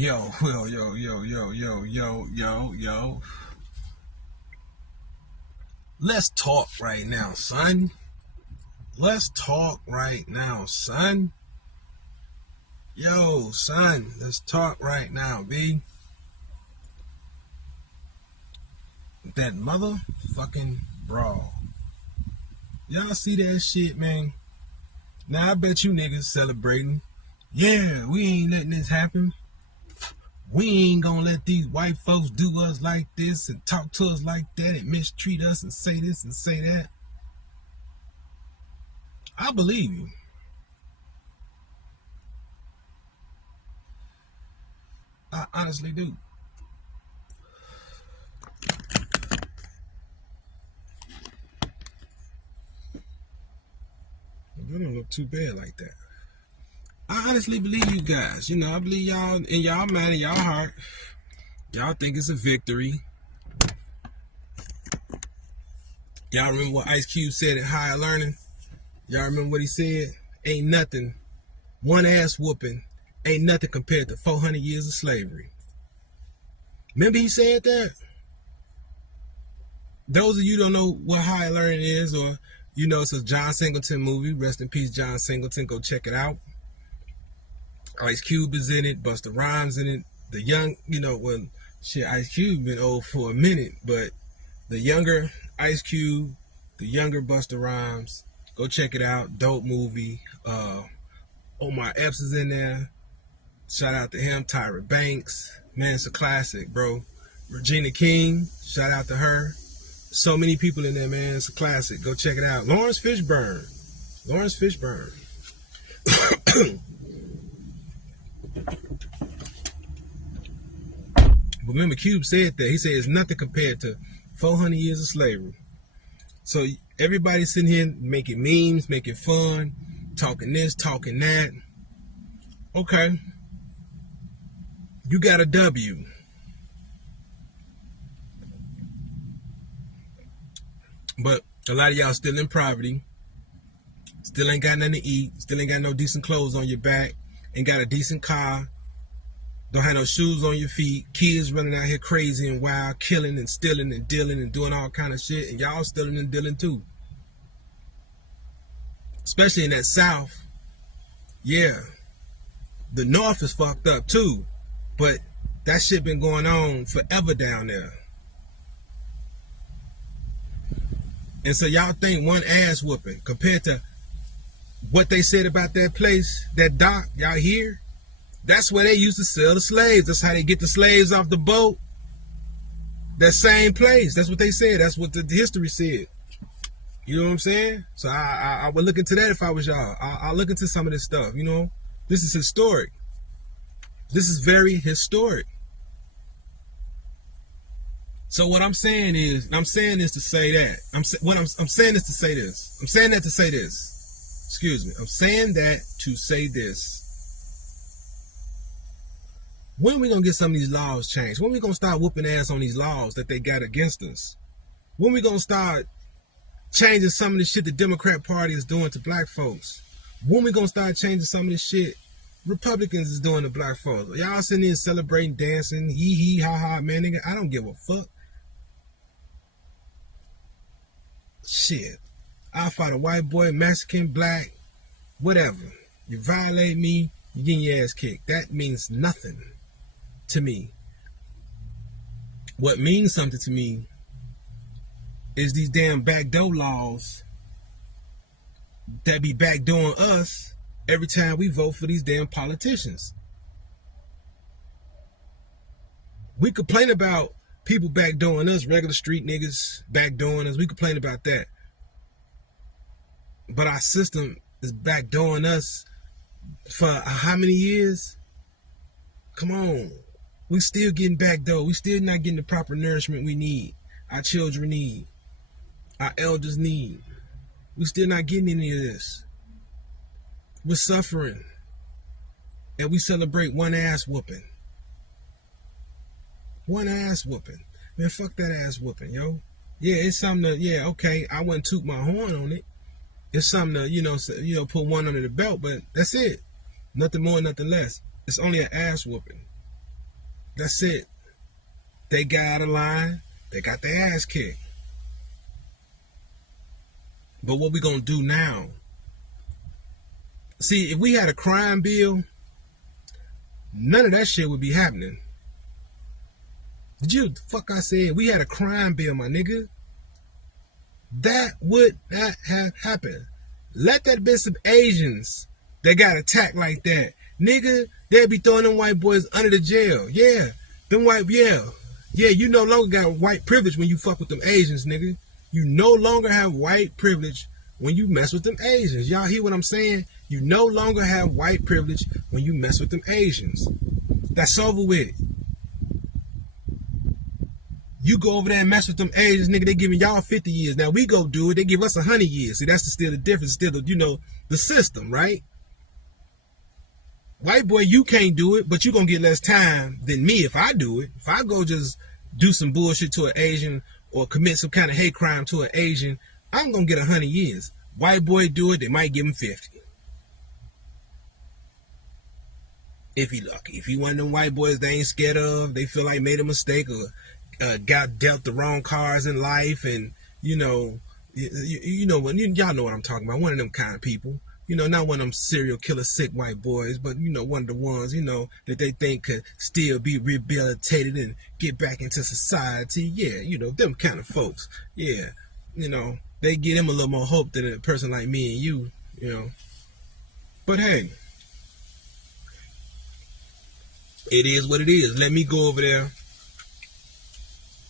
Yo. Let's talk right now, son. Let's talk right now, son. Yo, son, let's talk right now, B. That motherfucking brawl. Y'all see that shit, man? Now, I bet you niggas celebrating. Yeah, we ain't letting this happen. We ain't gonna let these white folks do us like this and talk to us like that and mistreat us and say this and say that. I believe you. I honestly do. It don't look too bad like that. I honestly believe you guys. You know, I believe y'all in y'all mind, in y'all heart. Y'all think it's a victory. Y'all remember what Ice Cube said at Higher Learning? Y'all remember what he said? Ain't nothing, one ass whooping, ain't nothing compared to 400 years of slavery. Remember he said that? Those of you don't know what Higher Learning is, or you know it's a John Singleton movie. Rest in peace, John Singleton. Go check it out. Ice Cube is in it, Busta Rhymes in it. The young, you know, when shit, Ice Cube been old for a minute, but the younger Ice Cube, the younger Busta Rhymes, go check it out. Dope movie. Omar Epps is in there. Shout out to him. Tyra Banks, man, it's a classic, bro. Regina King, shout out to her. So many people in there, man. It's a classic. Go check it out. Lawrence Fishburne. But remember, Cube said that. He said it's nothing compared to 400 years of slavery. So everybody's sitting here making memes, making fun, talking this, talking that. Okay. You got a W. But a lot of y'all still in poverty. Still ain't got nothing to eat. Still ain't got no decent clothes on your back. Ain't got a decent car. Don't have no shoes on your feet. Kids running out here crazy and wild, killing and stealing and dealing and doing all kind of shit. And y'all stealing and dealing too. Especially in that South. Yeah. The North is fucked up too. But that shit been going on forever down there. And so y'all think one ass whooping compared to what they said about that place, that dock, y'all hear? That's where they used to sell the slaves. That's how they get the slaves off the boat. That same place. That's what they said. That's what the history said. You know what I'm saying? So I would look into that if I was y'all. I'll look into some of this stuff, you know? This is historic. This is very historic. So what I'm saying is, I'm saying this to say that. I'm saying this to say this. I'm saying that to say this. Excuse me. I'm saying that to say this. When are we going to get some of these laws changed? When are we going to start whooping ass on these laws that they got against us? When are we going to start changing some of the shit the Democrat Party is doing to black folks? When are we going to start changing some of the shit Republicans is doing to black folks? Y'all sitting there celebrating, dancing, hee, ha, ha, man, nigga, I don't give a fuck. Shit. I'll fight a white boy, Mexican, black, whatever. You violate me, you're getting your ass kicked. That means nothing to me. What means something to me is these damn backdoor laws that be backdooring us every time we vote for these damn politicians. We complain about people backdooring us, regular street niggas backdooring us. We complain about that. But our system is backdooring us for how many years? Come on. We still getting backdoor. We still not getting the proper nourishment we need. Our children need. Our elders need. We still not getting any of this. We're suffering. And we celebrate one ass whooping. One ass whooping. Man, fuck that ass whooping, yo. Yeah, it's something to, yeah, okay, I wouldn't toot my horn on it. It's something to, you know, put one under the belt, but that's it. Nothing more, nothing less. It's only an ass whooping. That's it. They got out of line. They got their ass kicked. But what we gonna do now? See, if we had a crime bill, none of that shit would be happening. Did you fuck I said? We had a crime bill, my nigga. That would not have happened. Let that be some Asians that got attacked like that. Nigga, they'd be throwing them white boys under the jail. Yeah. Them white, yeah. Yeah, you no longer got white privilege when you fuck with them Asians, nigga. You no longer have white privilege when you mess with them Asians. Y'all hear what I'm saying? You no longer have white privilege when you mess with them Asians. That's over with. You go over there and mess with them Asians, nigga, they giving y'all 50 years. Now we go do it, they give us 100 years. See, that's still the difference, still the, you know, the system, right? White boy, you can't do it, but you gonna get less time than me if I do it. If I go just do some bullshit to an Asian or commit some kind of hate crime to an Asian, I'm gonna get 100 years. White boy do it, they might give him 50. If he lucky. If he one of them white boys they ain't scared of, they feel like made a mistake or got dealt the wrong cards in life, and you know y'all know what I'm talking about. One of them kind of people. You know, not one of them serial killer sick white boys, but, you know, one of the ones, you know, that they think could still be rehabilitated and get back into society. Yeah, you know, them kind of folks. Yeah, you know, they give them a little more hope than a person like me and you know. But hey, it is what it is. Let me go over there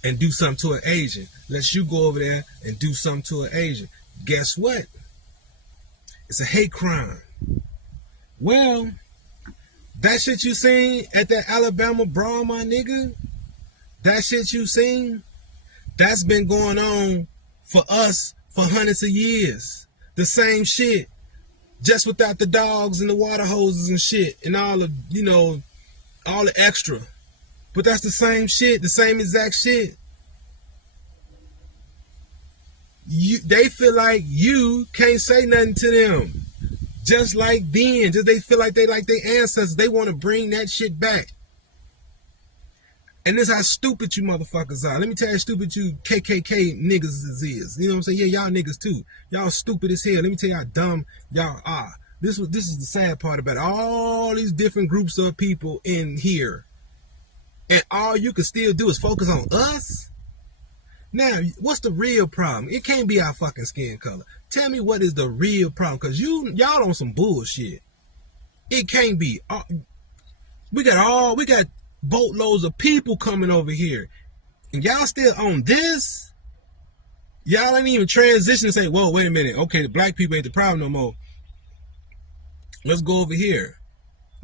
and do something to an Asian. Let you go over there and do something to an Asian. Guess what? It's a hate crime. Well, that shit you seen at that Alabama brawl, my nigga, that shit you seen, that's been going on for us for hundreds of years. The same shit, just without the dogs and the water hoses and shit and all the, you know, all the extra. But that's the same shit, the same exact shit. They feel like you can't say nothing to them. Just like then. Just they feel like they like their ancestors. They want to bring that shit back. And this is how stupid you motherfuckers are. Let me tell you how stupid you KKK niggas is. You know what I'm saying? Yeah, y'all niggas too. Y'all stupid as hell. Let me tell you how dumb y'all are. This is the sad part about it. All these different groups of people in here. And all you can still do is focus on us? Now, what's the real problem? It can't be our fucking skin color. Tell me what is the real problem, because y'all on some bullshit. It can't be. We got boatloads of people coming over here, and y'all still on this? Y'all ain't even transition and say, whoa, wait a minute. Okay, the black people ain't the problem no more. Let's go over here.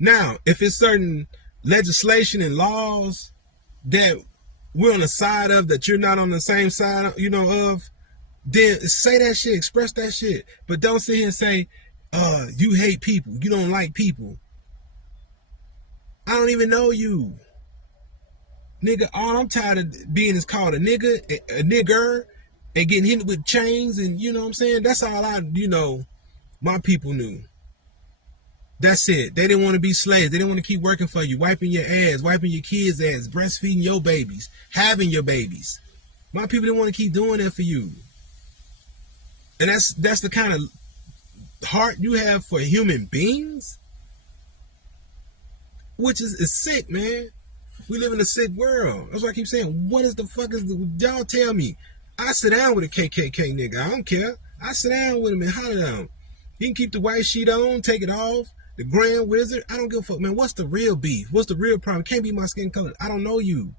Now, if it's certain legislation and laws that we're on the side of that you're not on the same side, you know, of, then say that shit, express that shit. But don't sit here and say, you hate people, you don't like people. I don't even know you. Nigga, all I'm tired of being is called a nigga, a nigger, and getting hit with chains, and you know what I'm saying? That's all my people knew. That's it. They didn't want to be slaves. They didn't want to keep working for you, wiping your ass, wiping your kids' ass, breastfeeding your babies, having your babies. My people didn't want to keep doing that for you. And that's the kind of heart you have for human beings, which is sick, man. We live in a sick world. That's why I keep saying, what is the fuck is y'all tell me? I sit down with a KKK nigga. I don't care. I sit down with him and holler at him. He can keep the white sheet on, take it off. The Grand Wizard, I don't give a fuck, man. What's the real beef? What's the real problem? It can't be my skin color. I don't know you.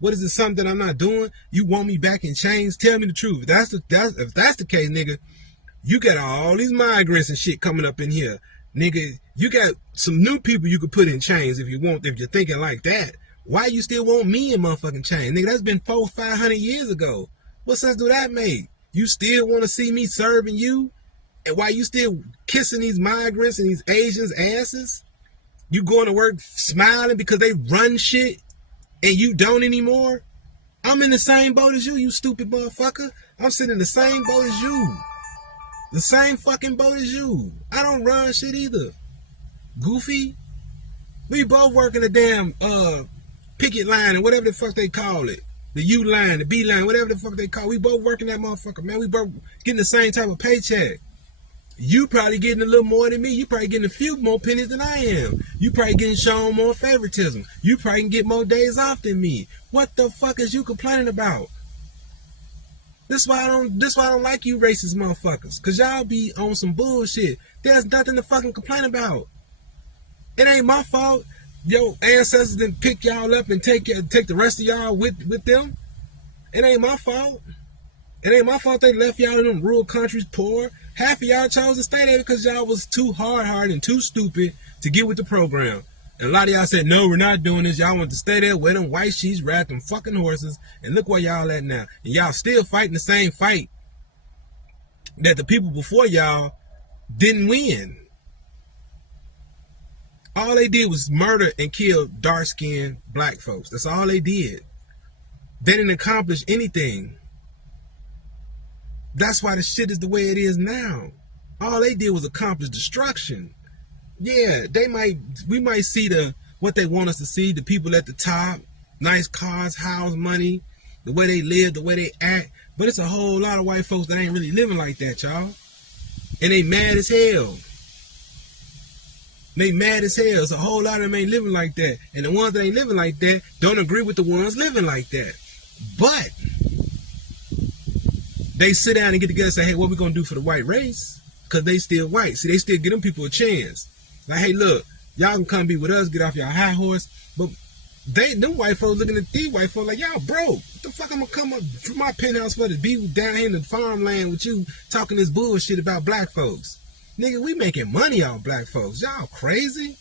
What is it, something that I'm not doing? You want me back in chains? Tell me the truth. If that's the case, nigga, you got all these migrants and shit coming up in here. Nigga, you got some new people you could put in chains if you're thinking like that. Why you still want me in motherfucking chains? Nigga, that's been 400-500 years ago. What sense do that make? You still want to see me serving you? And why you still kissing these migrants and these Asians' asses? You going to work smiling because they run shit and you don't anymore? I'm in the same boat as you, you stupid motherfucker. I'm sitting in the same boat as you. The same fucking boat as you. I don't run shit either. Goofy. We both work in a damn picket line, and whatever the fuck they call it. The U line, the B line, whatever the fuck they call it. We both working that motherfucker, man. We both getting the same type of paycheck. You probably getting a little more than me. You probably getting a few more pennies than I am. You probably getting shown more favoritism. You probably can get more days off than me. What the fuck is you complaining about? This why I don't like you racist motherfuckers. Cause y'all be on some bullshit. There's nothing to fucking complain about. It ain't my fault. Your ancestors didn't pick y'all up and take the rest of y'all with them. It ain't my fault. It ain't my fault they left y'all in them rural countries poor. Half of y'all chose to stay there because y'all was too hard-hearted and too stupid to get with the program. And a lot of y'all said, no, we're not doing this. Y'all want to stay there, wear them white sheets, ride them fucking horses, and look where y'all at now. And y'all still fighting the same fight that the people before y'all didn't win. All they did was murder and kill dark-skinned black folks. That's all they did. They didn't accomplish anything. That's why the shit is the way it is now. All they did was accomplish destruction. Yeah, we might see what they want us to see, the people at the top, nice cars, house, money, the way they live, the way they act. But it's a whole lot of white folks that ain't really living like that, y'all. And they mad as hell. They mad as hell. It's a whole lot of them ain't living like that. And the ones that ain't living like that don't agree with the ones living like that. But they sit down and get together and say, hey, what we gonna do for the white race? Because they still white. See, they still give them people a chance. Like, hey, look, y'all can come be with us, get off y'all high horse. But them white folks looking at these white folks like, y'all broke. What the fuck I'm gonna come up from my penthouse for to be down here in the farmland with you talking this bullshit about black folks? Nigga, we making money off black folks. Y'all crazy?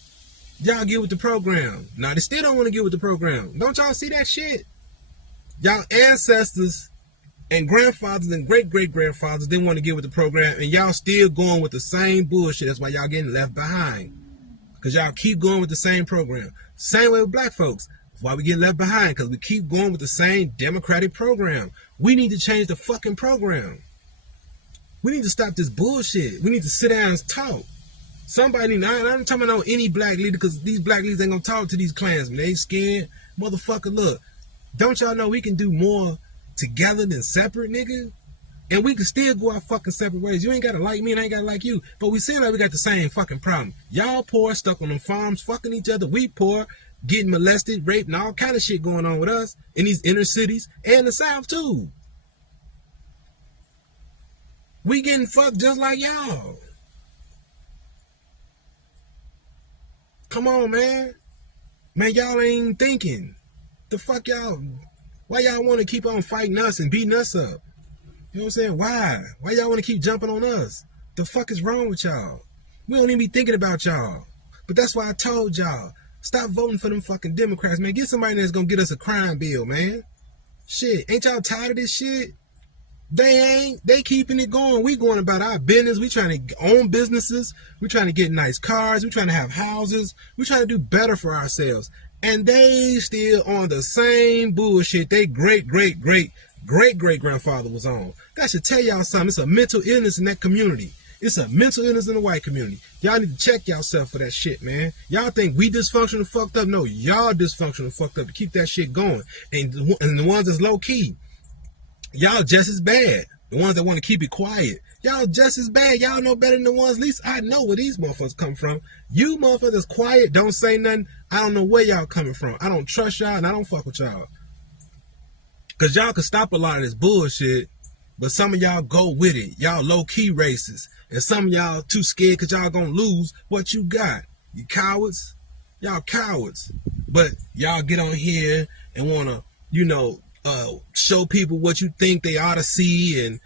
Y'all get with the program. Nah, they still don't want to get with the program. Don't y'all see that shit? Y'all ancestors and grandfathers and great-great-grandfathers didn't want to get with the program, and y'all still going with the same bullshit. That's why y'all getting left behind. Because y'all keep going with the same program. Same way with black folks. That's why we get left behind, because we keep going with the same democratic program. We need to change the fucking program. We need to stop this bullshit. We need to sit down and talk. Somebody, I'm talking about any black leader, because these black leaders ain't going to talk to these Klansmen. They scared. Motherfucker, look. Don't y'all know we can do more together than separate, nigga? And we can still go our fucking separate ways. You ain't gotta like me and I ain't gotta like you. But we seem like we got the same fucking problem. Y'all poor, stuck on them farms, fucking each other. We poor, getting molested, raped, and all kind of shit going on with us in these inner cities and the South too. We getting fucked just like y'all. Come on, man. Man, y'all ain't thinking. The fuck y'all? Why y'all want to keep on fighting us and beating us up? You know what I'm saying? Why? Why y'all want to keep jumping on us? The fuck is wrong with y'all? We don't even be thinking about y'all. But that's why I told y'all, stop voting for them fucking Democrats, man. Get somebody that's gonna get us a crime bill, man. Shit, ain't y'all tired of this shit? They ain't. They keeping it going. We going about our business. We trying to own businesses. We trying to get nice cars. We trying to have houses. We trying to do better for ourselves. And they still on the same bullshit they great-great-great-great-great-grandfather was on. That should tell y'all something. It's a mental illness in that community. It's a mental illness in the white community. Y'all need to check yourself for that shit, man. Y'all think we dysfunctional fucked up? No, y'all dysfunctional fucked up to keep that shit going. And the ones that's low-key, y'all just as bad. The ones that want to keep it quiet, y'all just as bad. Y'all know better than the ones. At least I know where these motherfuckers come from. You motherfuckers quiet, don't say nothing. I don't know where y'all coming from. I don't trust y'all and I don't fuck with y'all. Because y'all can stop a lot of this bullshit, but some of y'all go with it. Y'all low-key racist. And some of y'all too scared because y'all gonna lose what you got. You cowards. Y'all cowards. But y'all get on here and want to, show people what you think they ought to see, and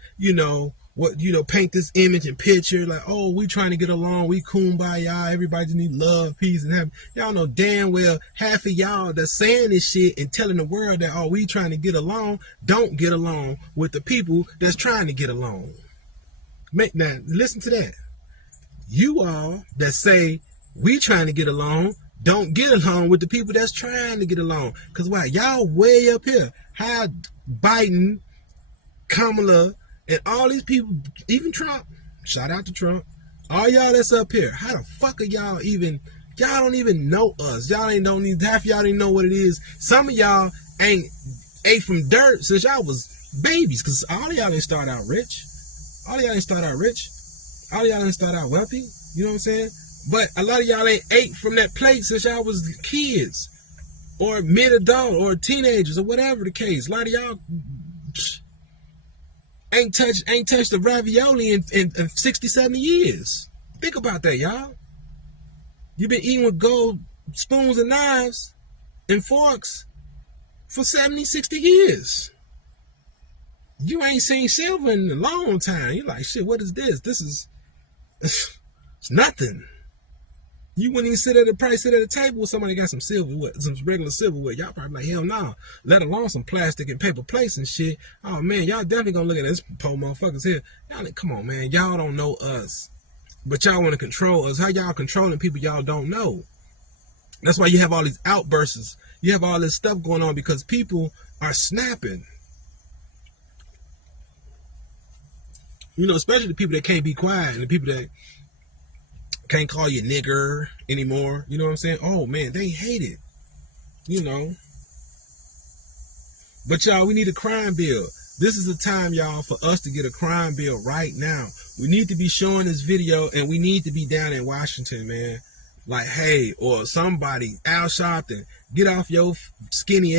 paint this image and picture like, oh, we trying to get along, we kumbaya, everybody just need love, peace, and happiness. Y'all know damn well half of y'all that's saying this shit and telling the world that, oh, we trying to get along, don't get along with the people that's trying to get along. Now listen to that. You all that say we trying to get along don't get along with the people that's trying to get along. Because why? Y'all way up here. How Biden, Kamala, and all these people, even Trump, shout out to Trump, all y'all that's up here, how the fuck are y'all even Y'all don't even know us. Y'all don't even, half of y'all didn't know what it is. Some of y'all ain't ate from dirt since y'all was babies, because all of y'all didn't start out rich. All of y'all didn't start out rich. All of y'all didn't start out wealthy. You know what I'm saying? But a lot of y'all ain't ate from that plate since y'all was kids, or mid-adult, or teenagers, or whatever the case. A lot of y'all ain't touched the ravioli in 60, 70 years. Think about that, y'all. You've been eating with gold spoons and knives and forks for 70, 60 years. You ain't seen silver in a long time. You're like, shit, what is this? This is it's nothing. You wouldn't even sit at a table with somebody got some silver, some regular silverware. Y'all probably like, hell no. Let alone some plastic and paper plates and shit. Oh man, y'all definitely gonna look at this poor motherfuckers here. Y'all like, come on, man. Y'all don't know us, but y'all want to control us. How y'all controlling people y'all don't know? That's why you have all these outbursts. You have all this stuff going on because people are snapping. You know, especially the people that can't be quiet and the people that can't call you nigger anymore. You know what I'm saying? Oh man, they hate it. You know. But y'all, we need a crime bill. This is the time, y'all, for us to get a crime bill right now. We need to be showing this video, and we need to be down in Washington, man. Like, hey, or somebody, Al Sharpton, get off your skinny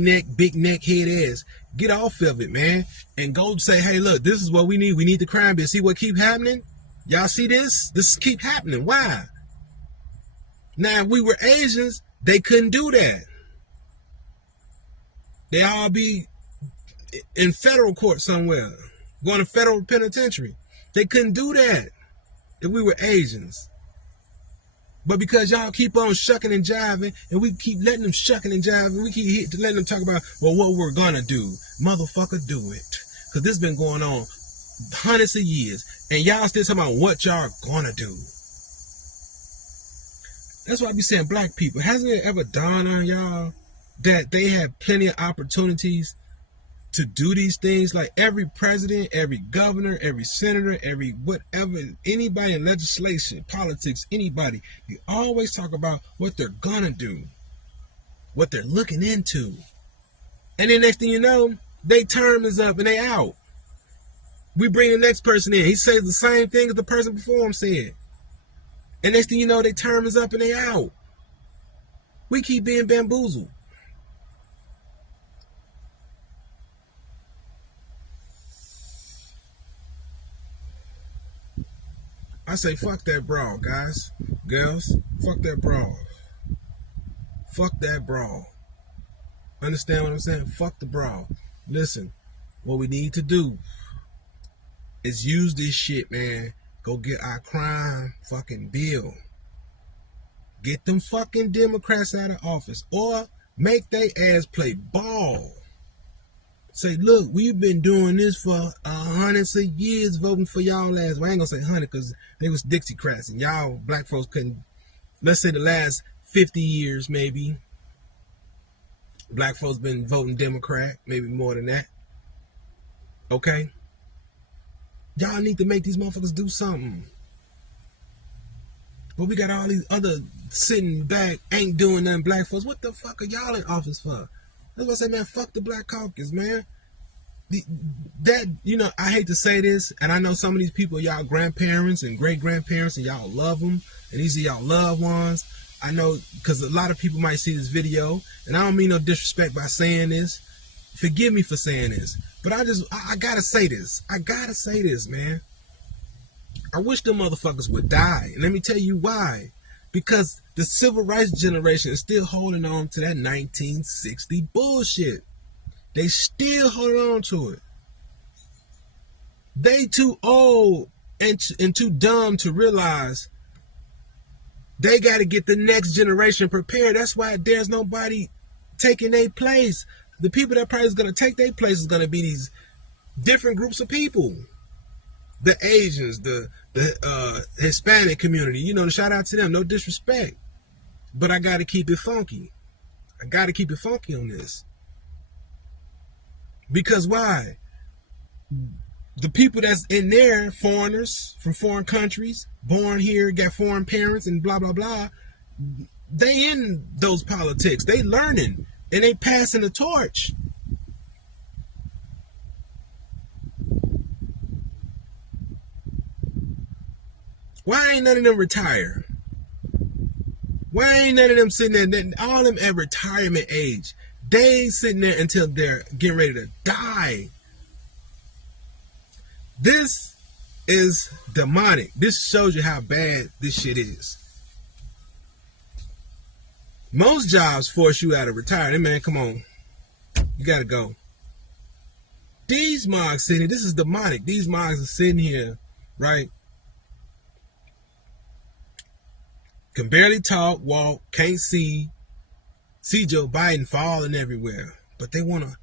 neck, big neck, head ass. Get off of it, man. And go say, hey, look, this is what we need. We need the crime bill. See what keep happening? Y'all see this? This keep happening. Why? Now, if we were Asians, they couldn't do that. They all be in federal court somewhere, going to federal penitentiary. They couldn't do that if we were Asians. But because y'all keep on shucking and jiving, and we keep letting them shucking and jiving, we keep letting them talk about, well, what we're gonna do. Motherfucker, do it. Because this been going on hundreds of years, and y'all still talking about what y'all gonna do. That's why I be saying, black people, hasn't it ever dawned on y'all that they have plenty of opportunities to do these things? Like every president, every governor, every senator, every whatever, anybody in legislation, politics, anybody, you always talk about what they're gonna do, what they're looking into. And then next thing you know, their term is up and they out. We bring the next person in. He says the same thing as the person before him said. And next thing you know, their term is up and they out. We keep being bamboozled. I say, fuck that brawl, guys, girls. Fuck that brawl. Fuck that brawl. Understand what I'm saying? Fuck the brawl. Listen, what we need to do is use this shit, man. Go get our crime fucking bill. Get them fucking Democrats out of office, or make they ass play ball. Say, look, we've been doing this for hundreds of years, voting for y'all ass. Well, I ain't gonna say 100 because they was Dixiecrats, and y'all black folks couldn't. Let's say the last 50 years, maybe. Black folks been voting Democrat, maybe more than that. Okay? Y'all need to make these motherfuckers do something. But we got all these other sitting back, ain't doing nothing black folks. What the fuck are y'all in office for? That's why I say, man, fuck the Black Caucus, man. That, you know, I hate to say this, and I know some of these people are y'all grandparents and great-grandparents, and y'all love them, and these are y'all loved ones. I know, because a lot of people might see this video, and I don't mean no disrespect by saying this. Forgive me for saying this, but I gotta say this. I gotta say this, man. I wish them motherfuckers would die, and let me tell you why. Because the civil rights generation is still holding on to that 1960 bullshit. They still hold on to it. They too old and too dumb to realize they got to get the next generation prepared. That's why there's nobody taking their place. The people that probably is going to take their place is going to be these different groups of people. The Asians, the Hispanic community, you know, shout out to them. No disrespect. But I got to keep it funky. I got to keep it funky on this. Because why? The people that's in there, foreigners from foreign countries, born here, got foreign parents and blah, blah, blah. They in those politics. They learning and they passing the torch. Why ain't none of them retire? Why ain't none of them sitting there? All of them at retirement age. They sitting there until they're getting ready to die. This is demonic. This shows you how bad this shit is. Most jobs force you out of retirement. Hey man, come on. You gotta go. These mogs sitting here, this is demonic. These mogs are sitting here, right? Can barely talk, walk, can't see Joe Biden falling everywhere. But they want to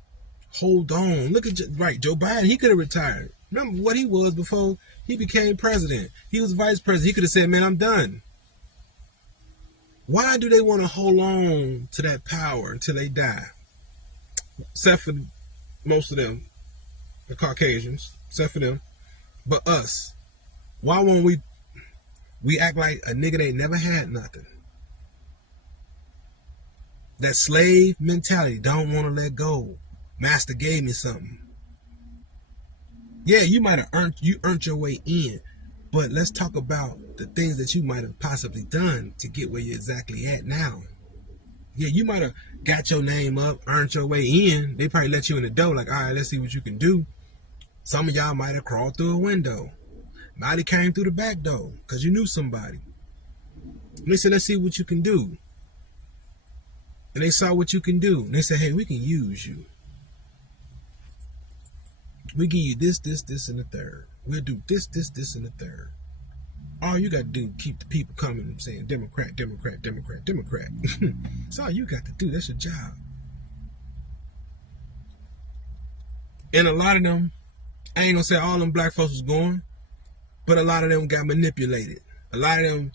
hold on. Look at, Joe Biden, he could have retired. Remember what he was before he became president. He was vice president. He could have said, man, I'm done. Why do they want to hold on to that power until they die? Except for most of them, the Caucasians, except for them. But us, why won't we act like a nigga that ain't never had nothing? That slave mentality, don't want to let go. Master gave me something. Yeah, you might have earned your way in, but let's talk about the things that you might have possibly done to get where you're exactly at now. Yeah, you might have got your name up, earned your way in. They probably let you in the door, like, all right, let's see what you can do. Some of y'all might have crawled through a window. Might have came through the back door because you knew somebody. And they said, let's see what you can do. And they saw what you can do. And they said, hey, we can use you. We give you this, and the third. We'll do this, and the third. All you got to do, keep the people coming and saying Democrat, Democrat, Democrat, Democrat. That's all you got to do. That's your job. And a lot of them, I ain't going to say all them black folks was going, but a lot of them got manipulated. A lot of them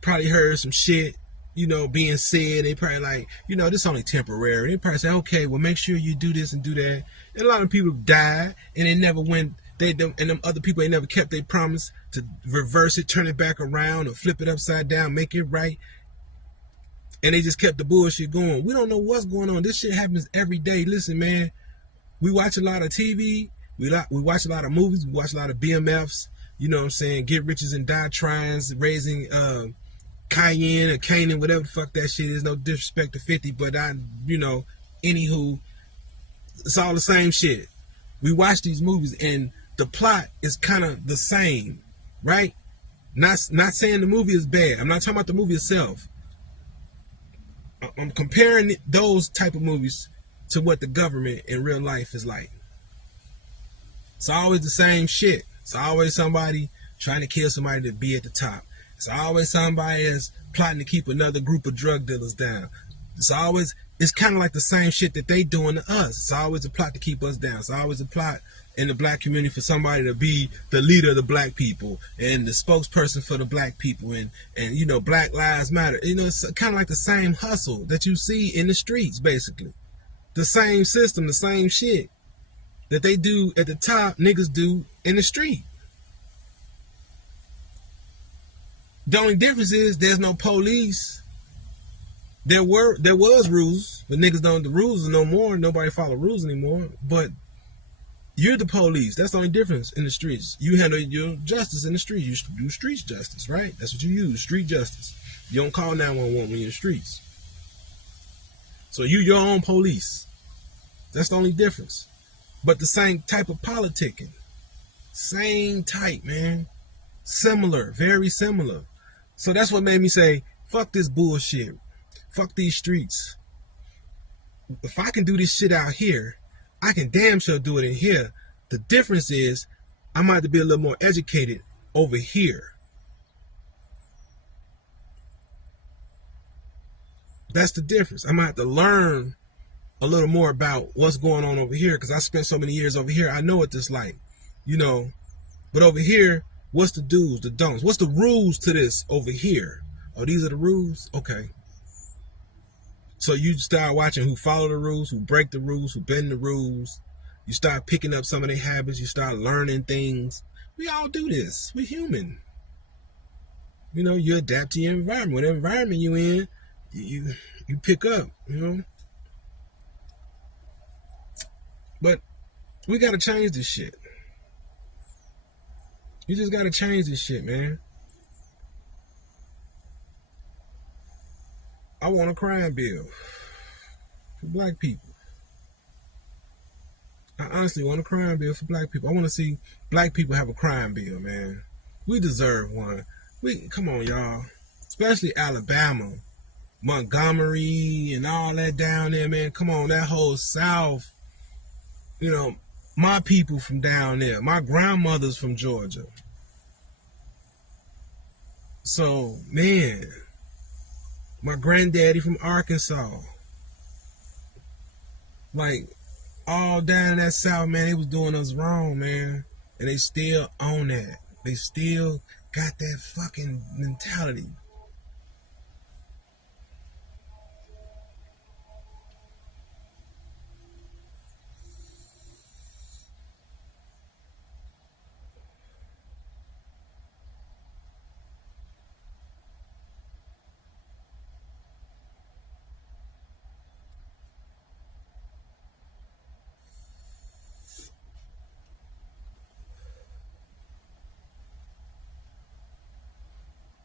probably heard some shit, being said. They probably like, this only temporary. They probably say, okay, well, make sure you do this and do that. And a lot of people died, and they never went. And them other people, they never kept their promise to reverse it, turn it back around, or flip it upside down, make it right. And they just kept the bullshit going. We don't know what's going on. This shit happens every day. Listen, man, we watch a lot of TV. We watch a lot of movies. We watch a lot of BMFs. You know what I'm saying? Get riches and die tryings, raising Cayenne or Canaan, whatever the fuck that shit is. No disrespect to 50, but anywho, it's all the same shit. We watch these movies and the plot is kind of the same, right? Not saying the movie is bad. I'm not talking about the movie itself. I'm comparing those type of movies to what the government in real life is like. It's always the same shit. It's always somebody trying to kill somebody to be at the top. It's always somebody that's plotting to keep another group of drug dealers down. It's kind of like the same shit that they doing to us. It's always a plot to keep us down. It's always a plot in the black community for somebody to be the leader of the black people and the spokesperson for the black people and Black Lives Matter. It's kind of like the same hustle that you see in the streets, basically. The same system, the same shit that they do at the top, niggas do in the street. The only difference is there's no police. There was rules, but niggas don't. The rules are no more. Nobody follow rules anymore. But you're the police. That's the only difference in the streets. You handle your justice in the streets. You do street justice, right? That's what you use, street justice. You don't call 911 when you're in the streets. So you your own police. That's the only difference. But the same type of politicking. Same type, man. Similar, very similar. So that's what made me say, fuck this bullshit. Fuck these streets. If I can do this shit out here, I can damn sure do it in here. The difference is I might have to be a little more educated over here. That's the difference. I might have to learn a little more about what's going on over here because I spent so many years over here. I know what this like, But over here, what's the do's, the don'ts? What's the rules to this over here? Oh, these are the rules? Okay. So you start watching who follow the rules, who break the rules, who bend the rules. You start picking up some of their habits. You start learning things. We all do this. We're human. You know, you adapt to your environment. Whatever environment you in, you pick up, you know. But we gotta change this shit. You just gotta change this shit, man. I want a crime bill for black people. I honestly want a crime bill for black people. I want to see black people have a crime bill, man. We deserve one. Come on, y'all. Especially Alabama, Montgomery, and all that down there, man. Come on, that whole South. You know, my people from down there. My grandmother's from Georgia. So, man, my granddaddy from Arkansas. Like, all down in that South, man, they was doing us wrong, man. And they still own that. They still got that fucking mentality.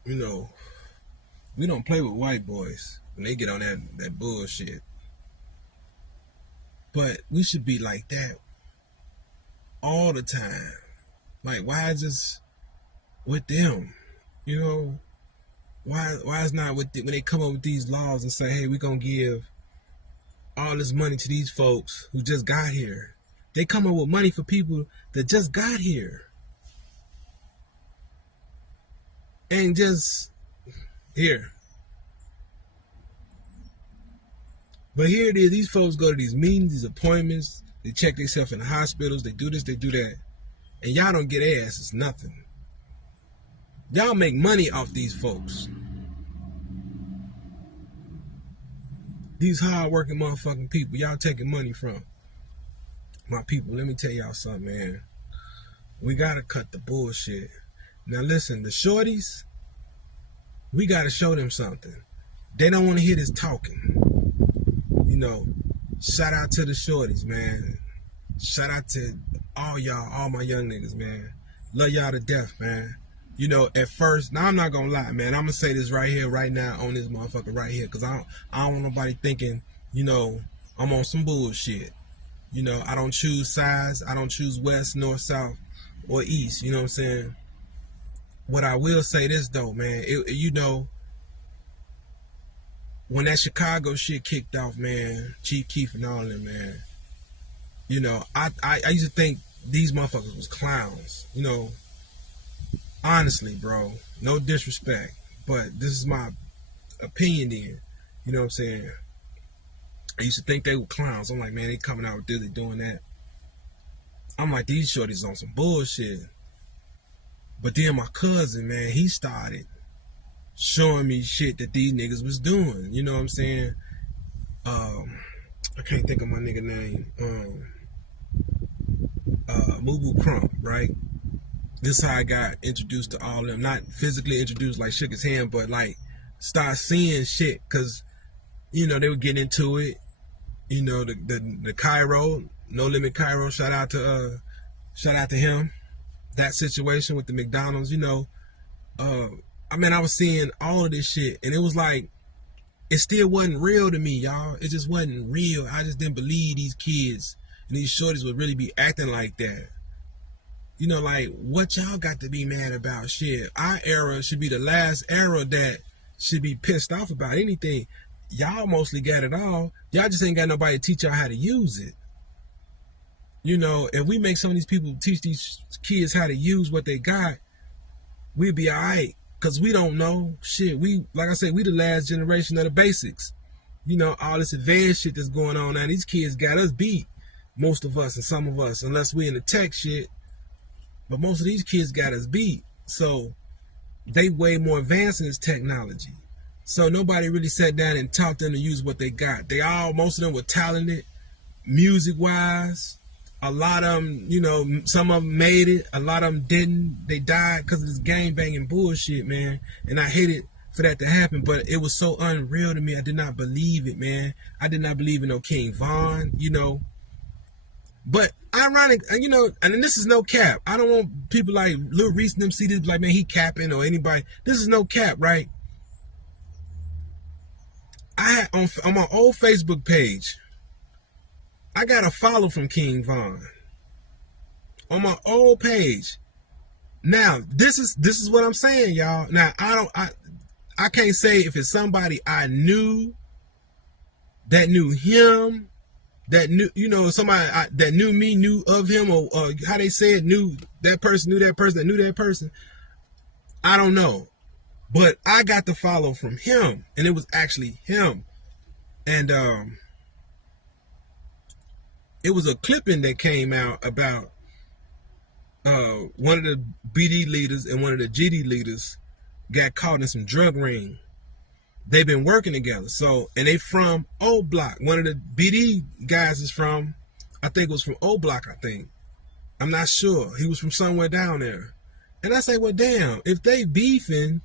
You know, we don't play with white boys when they get on that bullshit. But we should be like that all the time. Like, why just with them? You know, why is not with when they come up with these laws and say, hey, we're gonna give all this money to these folks who just got here. They come up with money for people that just got here. And just here. But here it is, these folks go to these meetings, these appointments, they check themselves in the hospitals, they do this, they do that. And y'all don't get asses, nothing. Y'all make money off these folks. These hard-working motherfucking people, y'all taking money from. My people, let me tell y'all something, man. We gotta cut the bullshit. Now listen, the shorties, we gotta show them something. They don't want to hear this talking. You know, shout out to the shorties, man. Shout out to all y'all, all my young niggas, man. Love y'all to death, man. You know, at first, now I'm not gonna lie, man. I'm gonna say this right here, right now, on this motherfucker right here, because I don't want nobody thinking, you know, I'm on some bullshit. You know, I don't choose sides. I don't choose west, north, south, or east. You know what I'm saying? What I will say this, though, man, you know, when that Chicago shit kicked off, man, Chief Keef and all them, man, you know, I used to think these motherfuckers was clowns, you know. Honestly, bro, no disrespect, but this is my opinion then. You know what I'm saying? I used to think they were clowns. I'm like, man, they coming out with this, they doing that. I'm like, these shorties on some bullshit. But then my cousin, man, he started showing me shit that these niggas was doing. You know what I'm saying? I can't think of my nigga name. Mubu Crump, right? This is how I got introduced to all of them. Not physically introduced, like shook his hand, but like start seeing shit. Cause, you know, they were getting into it. You know, the Cairo, No Limit Cairo, shout out to him. That situation with the McDonald's, you know. I mean, I was seeing all of this shit, and it was like, it still wasn't real to me, y'all. It just wasn't real. I just didn't believe these kids and these shorties would really be acting like that. You know, like, what y'all got to be mad about? Shit, our era should be the last era that should be pissed off about anything. Y'all mostly got it all. Y'all just ain't got nobody to teach y'all how to use it. You know, if we make some of these people teach these kids how to use what they got, we'll be all right. Because we don't know. Shit, like I said, we the last generation of the basics. You know, all this advanced shit that's going on now, these kids got us beat. Most of us and some of us, unless we in the tech shit. But most of these kids got us beat. So they way more advanced in this technology. So nobody really sat down and taught them to use what they got. Most of them were talented, music-wise, A lot of them, you know, some of them made it. A lot of them didn't. They died because of this gang banging bullshit, man. And I hate it for that to happen, but it was so unreal to me. I did not believe it, man. I did not believe in no King Von, you know. But ironic, you know, and this is no cap. I don't want people like Lil Reese and them see this like, man, he capping or anybody. This is no cap, right? I had on my old Facebook page, I got a follow from King Von on my old page. Now, this is what I'm saying, y'all. Now, I can't say if it's somebody I knew that knew him, that knew, you know, somebody that knew me, knew of him, or how they say it, knew that person, knew that person, that knew that person. I don't know. But I got the follow from him, and it was actually him. And it was a clipping that came out about one of the BD leaders and one of the GD leaders got caught in some drug ring. They've been working together. So, and they from O Block. One of the BD guys is from, I think it was from O Block, I think. I'm not sure. He was from somewhere down there. And I say, well, damn, if they beefing,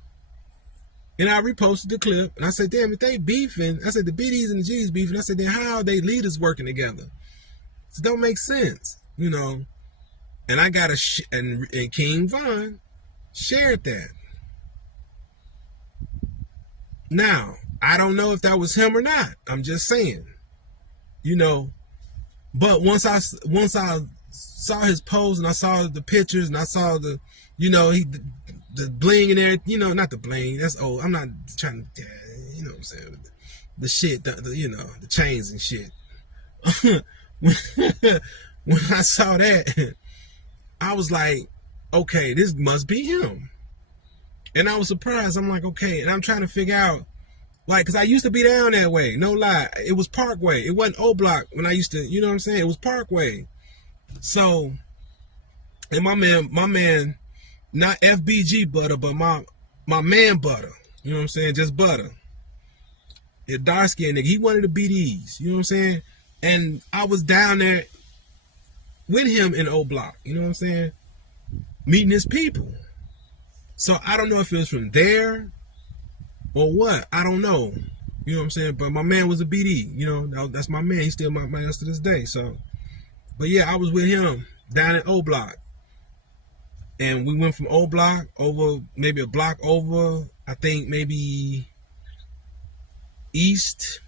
and I reposted the clip, and I said, damn, if they beefing, I said, the BDs and the GDs beefing, I said, then how are they leaders working together? It don't make sense, you know. And I got and King Von shared that. Now, I don't know if that was him or not. I'm just saying, you know. But once I saw his post and I saw the pictures and I saw the, you know, the bling and everything, you know, not the bling. That's old. I'm not trying to, you know what I'm saying. The shit, you know, the chains and shit. When I saw that, I was like, okay, this must be him. And I was surprised. I'm like, okay. And I'm trying to figure out, like, because I used to be down that way. No lie. It was Parkway. It wasn't O Block when I used to, you know what I'm saying? It was Parkway. So, and my man, not FBG Butter, but my man Butter. You know what I'm saying? Just Butter. A dark skinned nigga. He wanted the BDs. You know what I'm saying? And I was down there with him in O Block. You know what I'm saying? Meeting his people. So I don't know if it was from there or what. I don't know. You know what I'm saying? But my man was a BD. You know, that's my man. He's still my man to this day. So, but yeah, I was with him down at O Block. And we went from O Block over, maybe a block over, I think maybe east,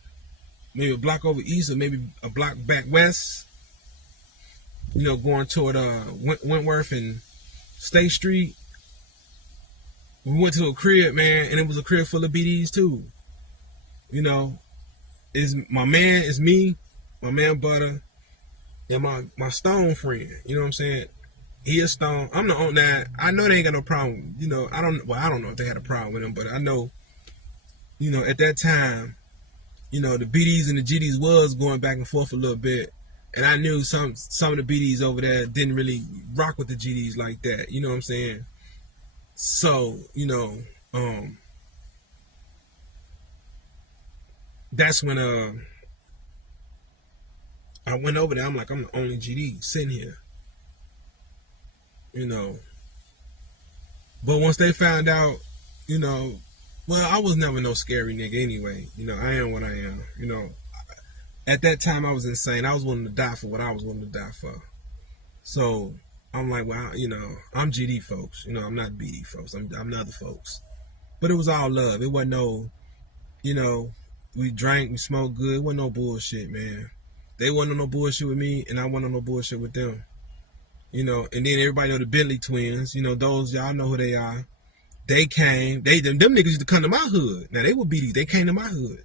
maybe a block over east, or maybe a block back west. You know, going toward Wentworth and State Street. We went to a crib, man, and it was a crib full of BDs too. You know, my man is me, my man Butter, and my Stone friend. You know what I'm saying? He is Stone. I'm the only. Now, I know they ain't got no problem. You know, I don't know if they had a problem with him, but I know, you know, at that time, you know, the BDs and the GDs was going back and forth a little bit, and I knew some of the BDs over there didn't really rock with the GDs like that. You know what I'm saying? So, you know, that's when I went over there. I'm like, I'm the only GD sitting here. You know. But once they found out, you know, well, I was never no scary nigga anyway. You know, I am what I am. You know, at that time I was insane. I was willing to die for what I was willing to die for. So I'm like, well, you know, I'm GD folks. You know, I'm not BD folks. I'm the other folks. But it was all love. It wasn't no, you know, we drank, we smoked good. It wasn't no bullshit, man. They wasn't on no bullshit with me, and I wasn't on no bullshit with them. You know, and then everybody know the Bentley twins. You know, those, y'all know who they are. They came. Them niggas used to come to my hood. Now, they were BDs. They came to my hood.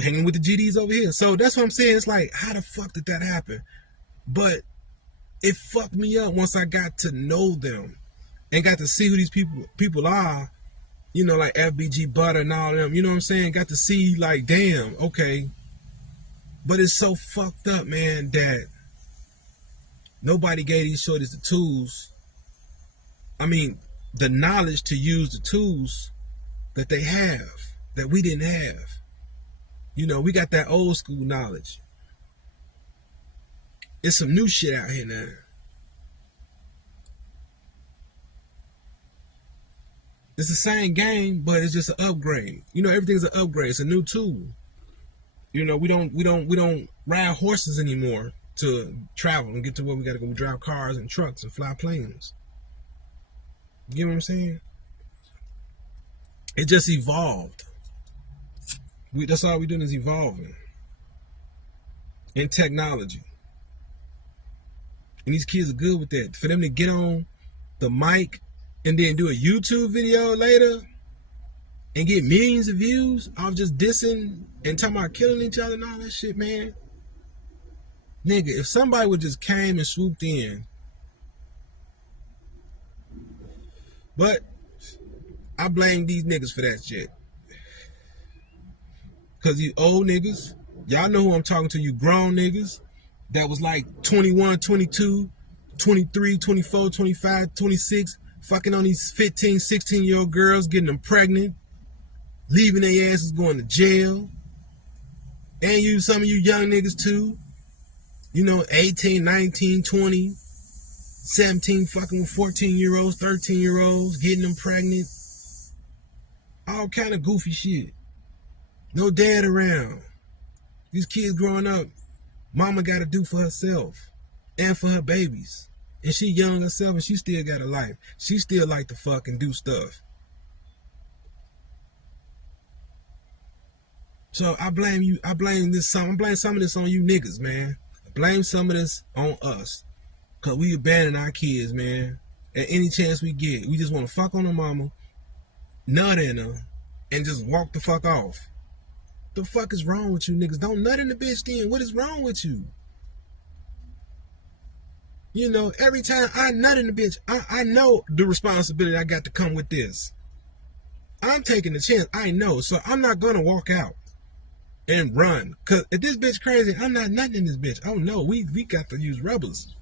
Hanging with the GDs over here. So that's what I'm saying. It's like, how the fuck did that happen? But it fucked me up once I got to know them and got to see who these people are, you know, like FBG Butter and all of them, you know what I'm saying? Got to see, like, damn, okay. But it's so fucked up, man, that nobody gave these shorties the tools. I mean, the knowledge to use the tools that they have, that we didn't have. You know, we got that old school knowledge. It's some new shit out here now. It's the same game, but it's just an upgrade. You know, everything's an upgrade. It's a new tool. You know, we don't ride horses anymore to travel and get to where we gotta go. We drive cars and trucks and fly planes. You get what I'm saying? It just evolved. That's all we're doing is evolving in technology. And these kids are good with that. For them to get on the mic and then do a YouTube video later and get millions of views off just dissing and talking about killing each other and all that shit, man. Nigga, if somebody would just came and swooped in. But I blame these niggas for that shit. Because these old niggas, y'all know who I'm talking to, you grown niggas that was like 21, 22, 23, 24, 25, 26, fucking on these 15, 16-year-old girls, getting them pregnant, leaving their asses going to jail. And you, some of you young niggas too, you know, 18, 19, 20, 17, fucking with 14-year-olds, 13-year-olds, getting them pregnant. All kind of goofy shit. No dad around. These kids growing up, mama got to do for herself and for her babies. And she young herself and she still got a life. She still like to fuck and do stuff. So I blame you. I blame some of this on you niggas, man. I blame some of this on us. Because we abandon our kids, man. At any chance we get. We just want to fuck on the mama, nut in her, and just walk the fuck off. The fuck is wrong with you niggas? Don't nut in the bitch then. What is wrong with you? You know, every time I nut in the bitch, I know the responsibility I got to come with this. I'm taking the chance. I know. So I'm not going to walk out and run. Because if this bitch crazy, I'm not nutting in this bitch. Oh no, we got to use rubbers.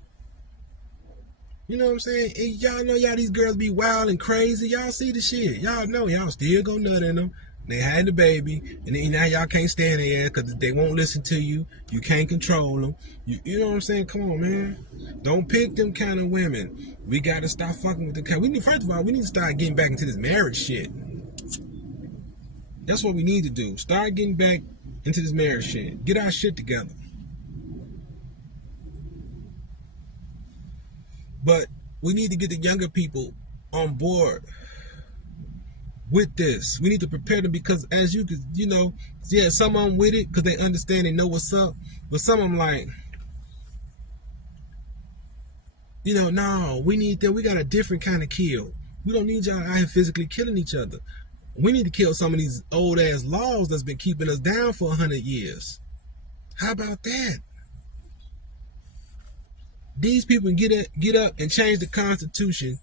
You know what I'm saying? And y'all know y'all these girls be wild and crazy. Y'all see the shit. Y'all know y'all still go nut in them. They had the baby, and then now y'all can't stand their ass because they won't listen to you. You can't control them. You know what I'm saying? Come on, man. Don't pick them kind of women. We got to stop fucking with the kind. First of all, we need to start getting back into this marriage shit. That's what we need to do. Start getting back into this marriage shit. Get our shit together. But we need to get the younger people on board with this. We need to prepare them because as you could, you know, yeah, some of them with it because they understand, they know what's up. But some of them like, you know, no, we need that. We got a different kind of kill. We don't need y'all out here physically killing each other. We need to kill some of these old ass laws that's been keeping us down for 100 years. How about that? These people can get up and change the Constitution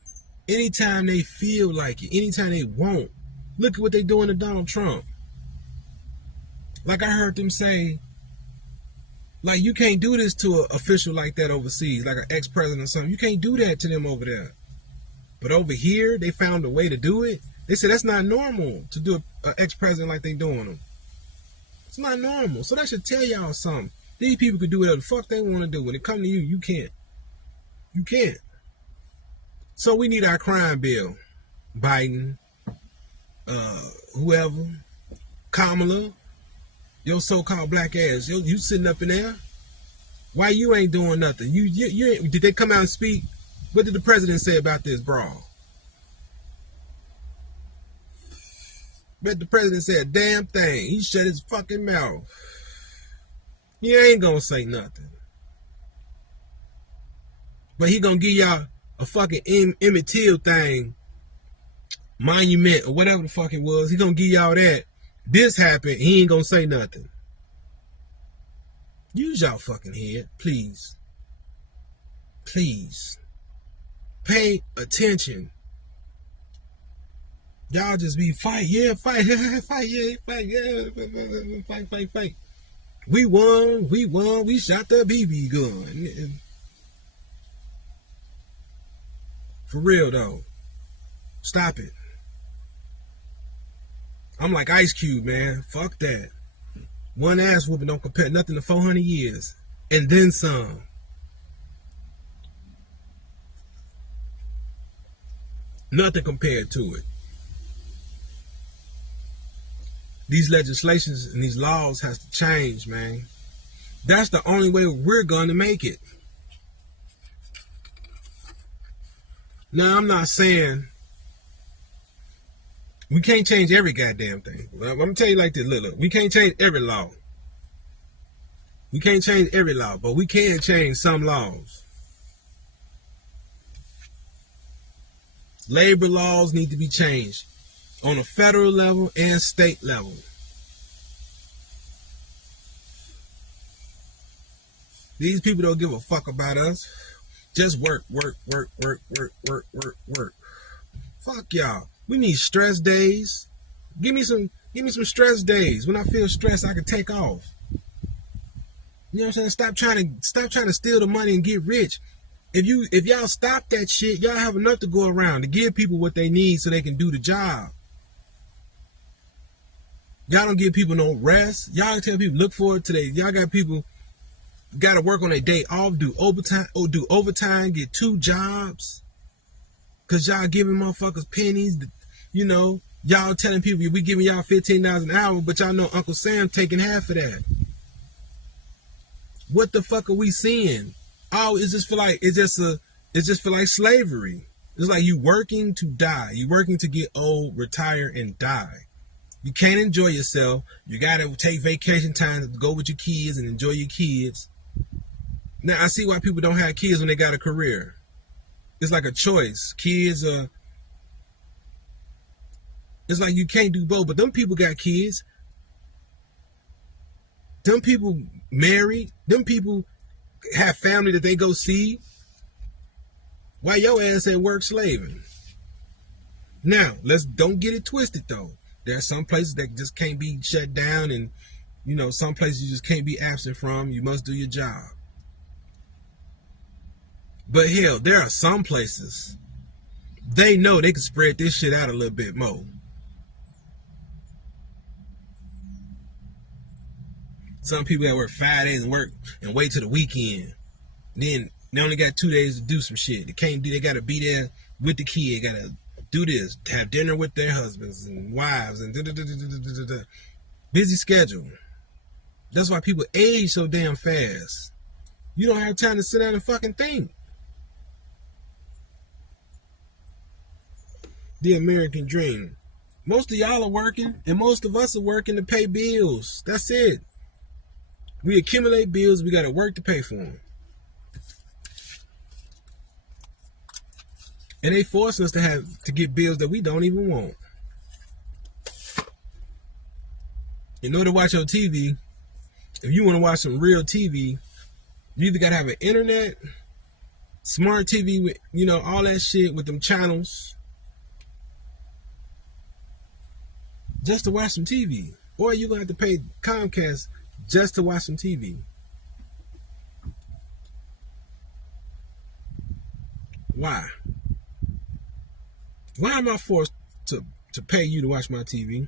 anytime they feel like it, anytime they want. Look at what they doing to Donald Trump. Like I heard them say, like you can't do this to an official like that overseas, like an ex-president or something. You can't do that to them over there. But over here, they found a way to do it. They said that's not normal to do an ex-president like they doing them. It's not normal. So that should tell y'all something. These people could do whatever the fuck they want to do. When it comes to you, you can't. You can't. So we need our crime bill. Biden, whoever, Kamala, your so-called black ass, you sitting up in there. Why you ain't doing nothing? You ain't, did they come out and speak? What did the president say about this brawl? Bet the president said a damn thing. He shut his fucking mouth. He ain't gonna say nothing. But he gonna give y'all a fucking Emmett Till thing, monument or whatever the fuck it was. He gonna give y'all that. This happened. He ain't gonna say nothing. Use y'all fucking head, please. Please. Pay attention. Y'all just be fight, yeah, fight, fight, yeah, fight, yeah, fight. We won, we shot the BB gun. For real though. Stop it. I'm like Ice Cube, man. Fuck that. One ass whooping don't compare nothing to 400 years. And then some. Nothing compared to it. These legislations and these laws has to change, man. That's the only way we're going to make it. Now, I'm not saying we can't change every goddamn thing. I'm going to tell you like this, look, we can't change every law. We can't change every law, but we can change some laws. Labor laws need to be changed on a federal level and state level. These people don't give a fuck about us. Just work. Fuck y'all. We need stress days. Give me some stress days. When I feel stressed, I can take off. You know what I'm saying? Stop trying to steal the money and get rich. If y'all stop that shit, y'all have enough to go around to give people what they need so they can do the job. Y'all don't give people no rest. Y'all tell people look forward to y'all got people got to work on their day off, do overtime, get 2 jobs. Cause y'all giving motherfuckers pennies. You know, y'all telling people we giving y'all $15 an hour, but y'all know Uncle Sam taking half of that. What the fuck are we seeing? Oh, it's just for like slavery. It's like you working to die. You working to get old, retire, and die. You can't enjoy yourself. You gotta take vacation time to go with your kids and enjoy your kids. Now I see why people don't have kids when they got a career. It's like a choice. Kids are. It's like you can't do both. But them people got kids. Them people married. Them people have family that they go see. Why your ass at work slaving? Now, don't get it twisted though. There are some places that just can't be shut down, and you know, some places you just can't be absent from. You must do your job. But hell, there are some places they know they can spread this shit out a little bit more. Some people that work 5 days and work and wait till the weekend. Then they only got 2 days to do some shit. They can't do. They gotta be there with the kid. Gotta do this. Have dinner with their husbands and wives and busy schedule. That's why people age so damn fast. You don't have time to sit down and fucking think. The American dream. Most of y'all are working, and most of us are working to pay bills. That's it. We accumulate bills. We got to work to pay for them. And they force us to get bills that we don't even want. In order to watch your TV, if you want to watch some real TV, you either got to have an internet, smart TV with, you know, all that shit with them channels, just to watch some TV. Or you're going to have to pay Comcast just to watch some TV. Why? Why am I forced to pay you to watch my TV?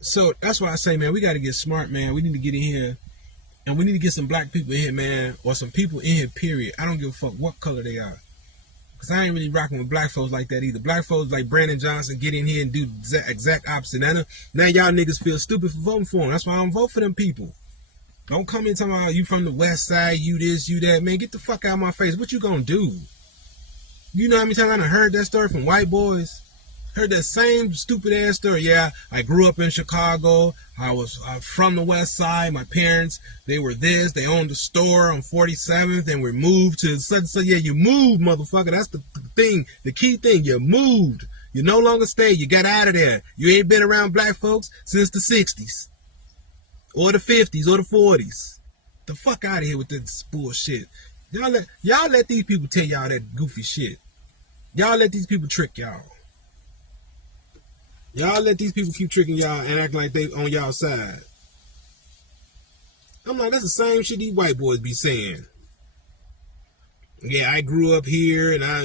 So that's why I say, man, we got to get smart, man. We need to get in here, and we need to get some black people in here, man, or some people in here, period. I don't give a fuck what color they are. Because I ain't really rocking with black folks like that either. Black folks like Brandon Johnson get in here and do the exact opposite. Now y'all niggas feel stupid for voting for them. That's why I don't vote for them people. Don't come in talking about you from the west side, you this, you that. Man, get the fuck out of my face. What you gonna do? You know how many times I done heard that story from white boys? Heard that same stupid ass story. Yeah, I grew up in Chicago. I was from the west side. My parents, they were this. They owned a store on 47th, and we moved to such. So yeah, you moved, motherfucker. That's the thing, the key thing. You moved. You no longer stay. You got out of there. You ain't been around black folks since the 60s, or the 50s, or the 40s. The fuck out of here with this bullshit. Y'all let these people tell y'all that goofy shit. Y'all let these people trick y'all. Y'all let these people keep tricking y'all and act like they on y'all side. I'm like, that's the same shit these white boys be saying. Yeah, I grew up here, and I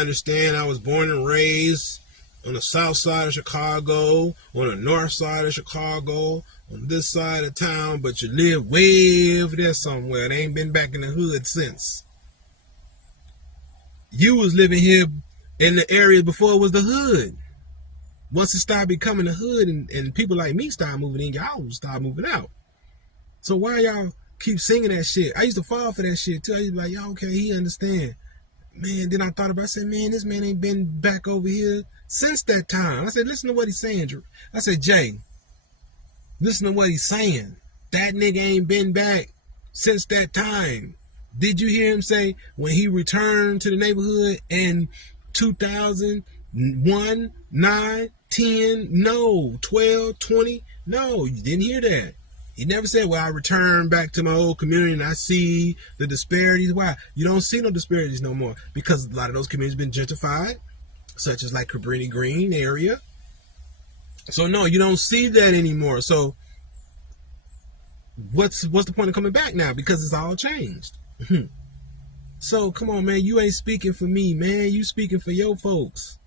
understand. I was born and raised on the south side of Chicago, on the north side of Chicago, on this side of town, but you live way over there somewhere. They ain't been back in the hood since. You was living here in the area before it was the hood. Once it started becoming the hood and people like me started moving in, y'all start moving out. So why y'all keep singing that shit? I used to fall for that shit too. I used to be like, y'all okay, he understand. Man, then I thought about it. I said, man, this man ain't been back over here since that time. I said, listen to what he's saying, Drew. I said, Jay, listen to what he's saying. That nigga ain't been back since that time. Did you hear him say when he returned to the neighborhood in 2001, 9, 10, no, 12, 20? No, you didn't hear that. He never said, well, I returned back to my old community and I see the disparities. Why? You don't see no disparities no more because a lot of those communities have been gentrified, such as like Cabrini Green area. So no, you don't see that anymore. So what's the point of coming back now? Because it's all changed. So come on, man, you ain't speaking for me, man. You speaking for your folks.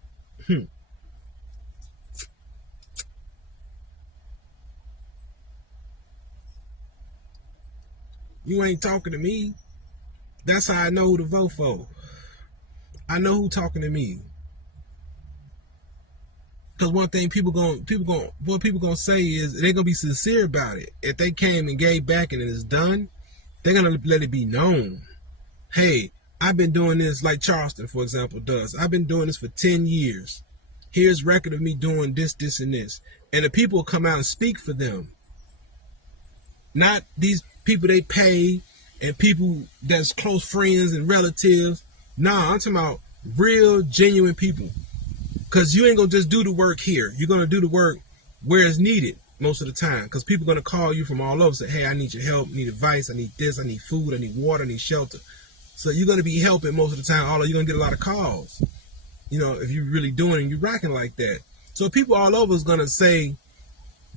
You ain't talking to me. That's how I know who to vote for. I know who talking to me. Because one thing people gonna say is they're gonna be sincere about it. If they came and gave back and it's done, they're gonna let it be known. Hey, I've been doing this like Charleston, for example, does. I've been doing this for 10 years. Here's record of me doing this, this, and this. And the people come out and speak for them. Not these people they pay and people that's close friends and relatives. Nah, I'm talking about real, genuine people. Because you ain't going to just do the work here. You're going to do the work where it's needed most of the time. Because people are going to call you from all over. Say, hey, I need your help. I need advice. I need this. I need food. I need water. I need shelter. So you're going to be helping most of the time. Although you're going to get a lot of calls. You know, if you're really doing it and you're rocking like that. So people all over is going to say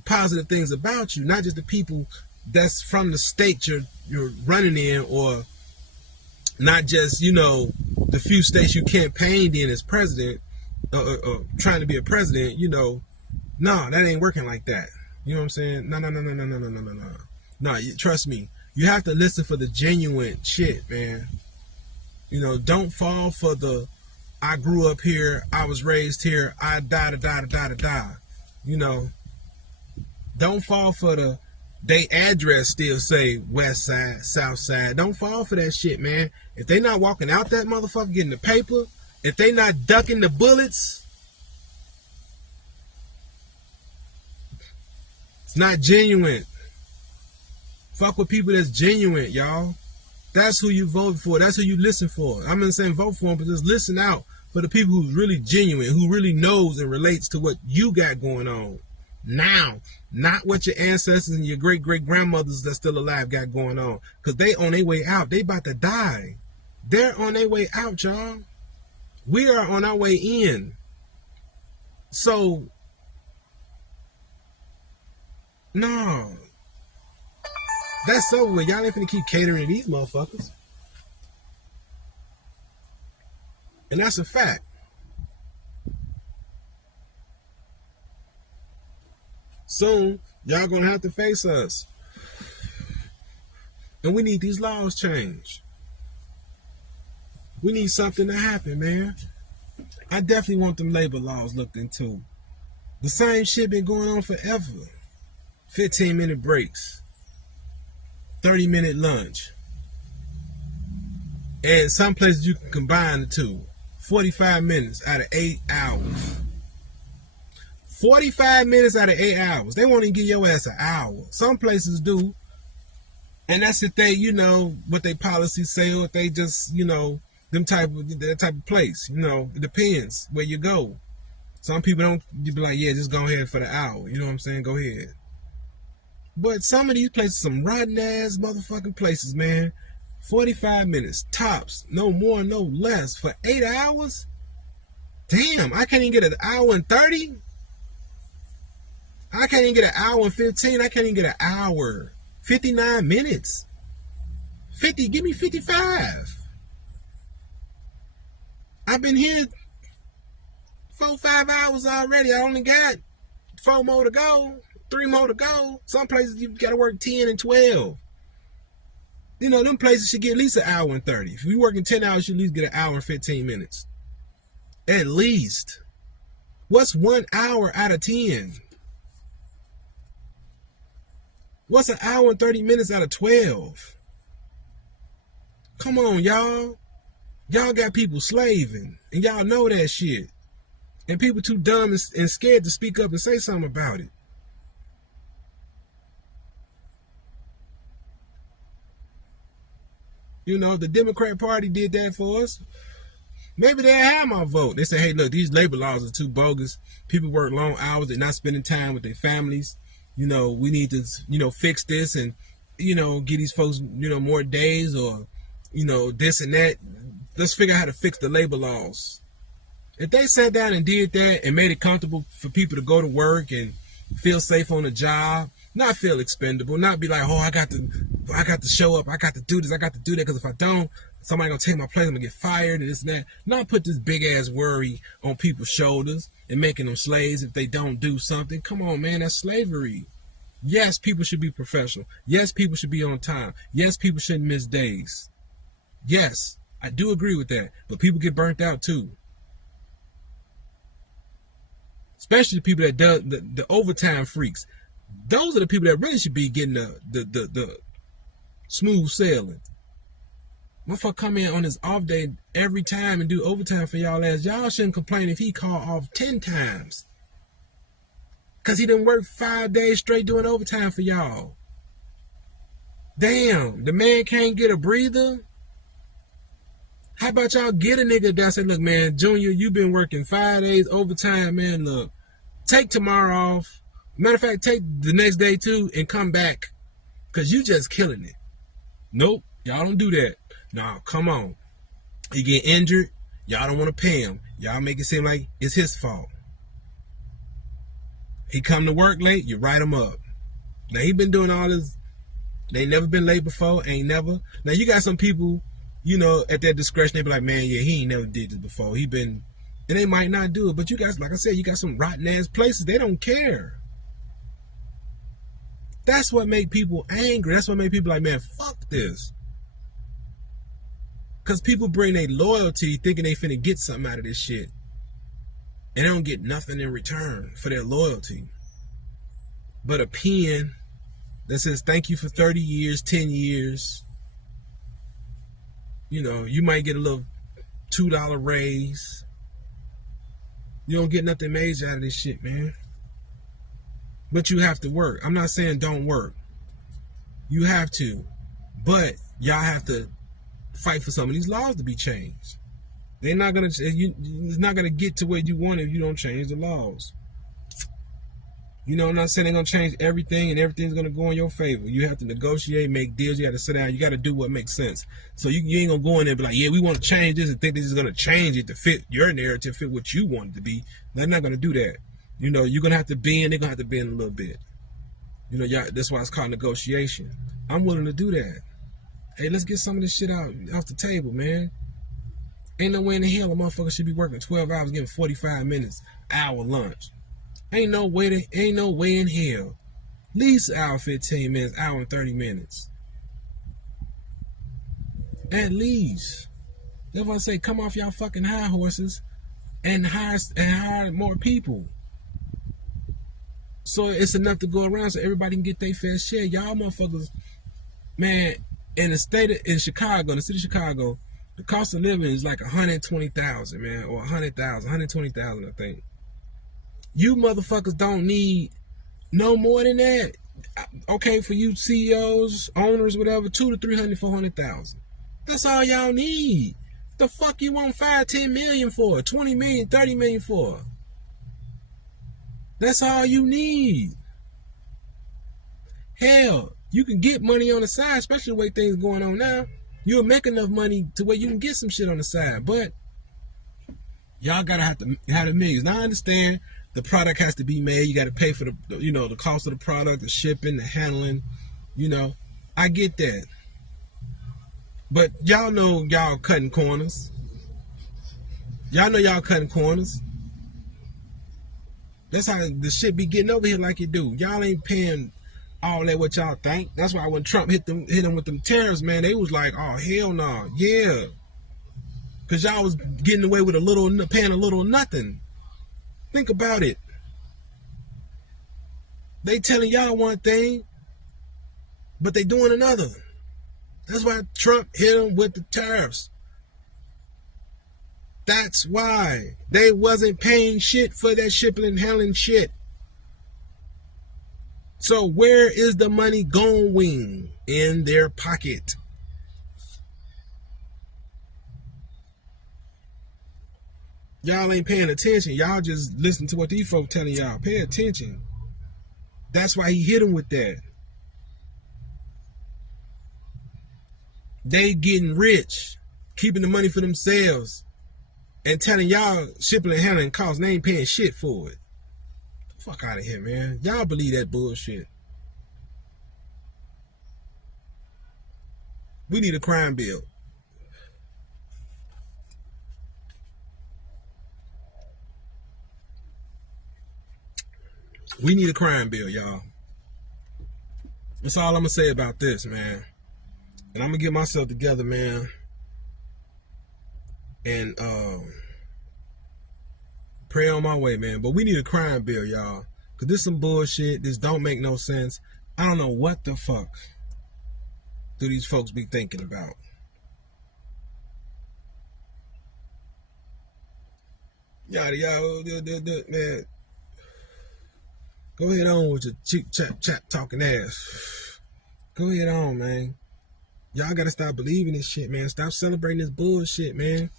positive things about you. Not just the people that's from the state you're running in, or not just, you know, the few states you campaigned in as president, trying to be a president, you know. No, that ain't working like that. You know what I'm saying? No. No, trust me. You have to listen for the genuine shit, man. You know, don't fall for the, I grew up here, I was raised here, I die. You know, don't fall for the, they address still say west side, south side. Don't fall for that shit, man. If they not walking out that motherfucker getting the paper, if they not ducking the bullets, it's not genuine. Fuck with people that's genuine, y'all. That's who you vote for. That's who you listen for. I'm not saying vote for them, but just listen out for the people who's really genuine, who really knows and relates to what you got going on now. Not what your ancestors and your great-great-grandmothers that's still alive got going on. Because they on their way out. They about to die. They're on their way out, y'all. We are on our way in. So, no. That's over with. Y'all ain't finna keep catering to these motherfuckers. And that's a fact. Soon, y'all gonna have to face us. And we need these laws changed. We need something to happen, man. I definitely want them labor laws looked into. The same shit been going on forever. 15-minute breaks. 30-minute lunch. And some places you can combine the two. 45 minutes out of 8 hours. 45 minutes out of 8 hours. They won't even give your ass an hour. Some places do. And that's if they, you know, what they policies say, or if they just, you know, that type of place. You know, it depends where you go. Some people don't, you be like, yeah, just go ahead for the hour. You know what I'm saying? Go ahead. But some of these places, some rotten ass motherfucking places, man. 45 minutes, tops. No more, no less. For 8 hours? Damn, I can't even get an hour and 30? I can't even get an hour and 15. I can't even get an hour. 59 minutes. 50, give me 55. I've been here 4-5 hours already. I only got 4 more to go. 3 more to go. Some places you gotta work 10 and 12. You know, them places should get at least an hour and 30. If we working 10 hours, you at least get an hour and 15 minutes. At least. What's 1 hour out of 10? What's an hour and 30 minutes out of 12? Come on, y'all. Y'all got people slaving. And y'all know that shit. And people too dumb and scared to speak up and say something about it. You know, the Democrat Party did that for us. Maybe they'll have my vote. They say, hey, look, these labor laws are too bogus. People work long hours. They're not spending time with their families. You know, we need to, you know, fix this and, you know, give these folks, you know, more days or, you know, this and that. Let's figure out how to fix the labor laws. If they sat down and did that and made it comfortable for people to go to work and feel safe on the job, not feel expendable, not be like, oh, I got to show up, I got to do this, I got to do that, because if I don't, somebody gonna take my place, I'm gonna get fired and this and that. Not put this big ass worry on people's shoulders and making them slaves if they don't do something. Come on, man, that's slavery. Yes, people should be professional. Yes, people should be on time. Yes, people shouldn't miss days. Yes, I do agree with that, but people get burnt out too. Especially the people that do the overtime freaks. Those are the people that really should be getting the smooth sailing. Motherfucker come in on his off day every time and do overtime for y'all ass. Y'all shouldn't complain if he call off 10 times. Because he done worked 5 days straight doing overtime for y'all. Damn, the man can't get a breather? How about y'all get a nigga that say, look, man, Junior, you been working 5 days overtime, man. Look, take tomorrow off. Matter of fact, take the next day too and come back. Because you just killing it. Nope, y'all don't do that. Nah, come on. He get injured, y'all don't want to pay him. Y'all make it seem like it's his fault. He come to work late, you write him up. Now, he been doing all this. They never been late before, ain't never. Now, you got some people, you know, at their discretion, they be like, man, yeah, he ain't never did this before. He been, and they might not do it. But you guys, like I said, you got some rotten ass places, they don't care. That's what make people angry. That's what make people like, man, fuck this. Because people bring their loyalty thinking they finna get something out of this shit. And they don't get nothing in return for their loyalty. But a pen that says thank you for 30 years, 10 years. You know, you might get a little $2 raise. You don't get nothing major out of this shit, man. But you have to work. I'm not saying don't work. You have to. But y'all have to fight for some of these laws to be changed. They're not gonna. It's not gonna get to where you want it if you don't change the laws. You know, I'm not saying they're gonna change everything and everything's gonna go in your favor. You have to negotiate, make deals. You got to sit down. You got to do what makes sense. So you ain't gonna go in there and be like, yeah, we want to change this and think this is gonna change it to fit your narrative, fit what you want it to be. They're not gonna do that. You know, you're gonna have to bend. They're gonna have to bend a little bit. You know, that's why it's called negotiation. I'm willing to do that. Hey, let's get some of this shit out off the table, man. Ain't no way in the hell a motherfucker should be working 12 hours, getting 45 minutes, hour lunch. Ain't no way in hell. At least hour 15 minutes, hour and 30 minutes. At least. That's why I say come off y'all fucking high horses and hire more people. So it's enough to go around so everybody can get their fair share. Y'all motherfuckers, man, in the city of Chicago, the cost of living is like $120,000, man, or $100,000, $120,000, I think. You motherfuckers don't need no more than that. Okay, for you CEOs, owners, whatever, $200,000 to $300,000, $400,000. That's all y'all need. The fuck you want $5, $10 million for? $20 million, $30 million for? That's all you need. Hell, you can get money on the side, especially the way things going on now. You'll make enough money to where you can get some shit on the side, but y'all gotta have to have the millions. Now I understand the product has to be made. You gotta pay for the cost of the product, the shipping, the handling. You know, I get that, but y'all know y'all cutting corners. Y'all know y'all cutting corners. That's how the shit be getting over here like it do. Y'all ain't paying all that what y'all think. That's why when Trump hit them with them tariffs, man, they was like, oh hell no, yeah, because y'all was getting away with paying a little nothing. Think about it. They telling y'all one thing, but they doing another. That's why Trump hit them with the tariffs. That's why they wasn't paying shit for that shipping and handling shit. So where is the money going? In their pocket. Y'all ain't paying attention. Y'all just listen to what these folks telling y'all. Pay attention. That's why he hit them with that. They getting rich, keeping the money for themselves, and telling y'all shipping and handling costs. They ain't paying shit for it. Fuck out of here, man. Y'all believe that bullshit. We need a crime bill. We need a crime bill, y'all. That's all I'm going to say about this, man. And I'm going to get myself together, man. And pray on my way, man. But we need a crime bill, y'all. Because this some bullshit. This don't make no sense. I don't know what the fuck do these folks be thinking about. Yada, man. Go ahead on with your cheap chat talking ass. Go ahead on, man. Y'all gotta stop believing this shit, man. Stop celebrating this bullshit, man.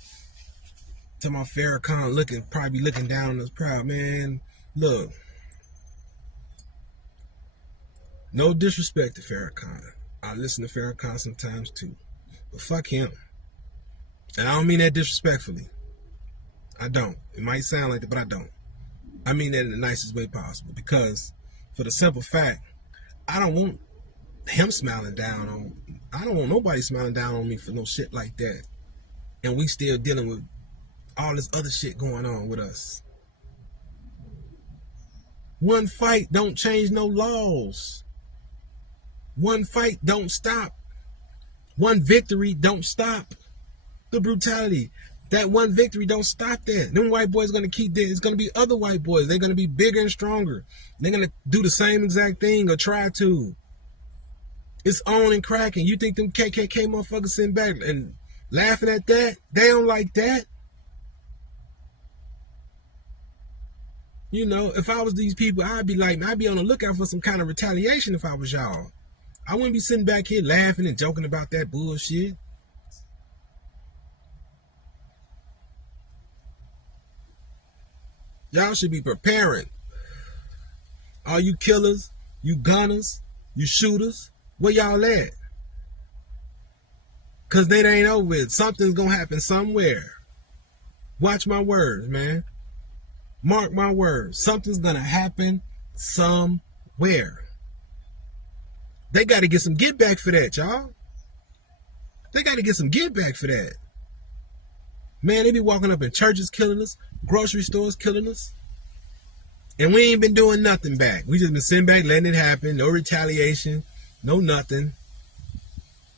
Tell my Farrakhan probably looking down on us proud, man. Look. No disrespect to Farrakhan. I listen to Farrakhan sometimes too. But fuck him. And I don't mean that disrespectfully. I don't. It might sound like that, but I don't. I mean that in the nicest way possible. Because for the simple fact, I don't want him smiling down on me. I don't want nobody smiling down on me for no shit like that. And we still dealing with all this other shit going on with us. One fight don't change no laws. One fight don't stop. One victory don't stop the brutality. That one victory don't stop that. Them white boys gonna keep there. It's gonna be other white boys. They're gonna be bigger and stronger. They're gonna do the same exact thing or try to. It's on and cracking. You think them KKK motherfuckers sitting back and laughing at that? They don't like that. You know, if I was these people, I'd be on the lookout for some kind of retaliation if I was y'all. I wouldn't be sitting back here laughing and joking about that bullshit. Y'all should be preparing. All you killers, you gunners, you shooters, where y'all at? Because they ain't over with. Something's going to happen somewhere. Watch my words, man. Mark my words. Something's going to happen somewhere. They got to get some get back for that, y'all. They got to get some get back for that. Man, they be walking up in churches killing us, grocery stores killing us. And we ain't been doing nothing back. We just been sitting back, letting it happen. No retaliation, no nothing.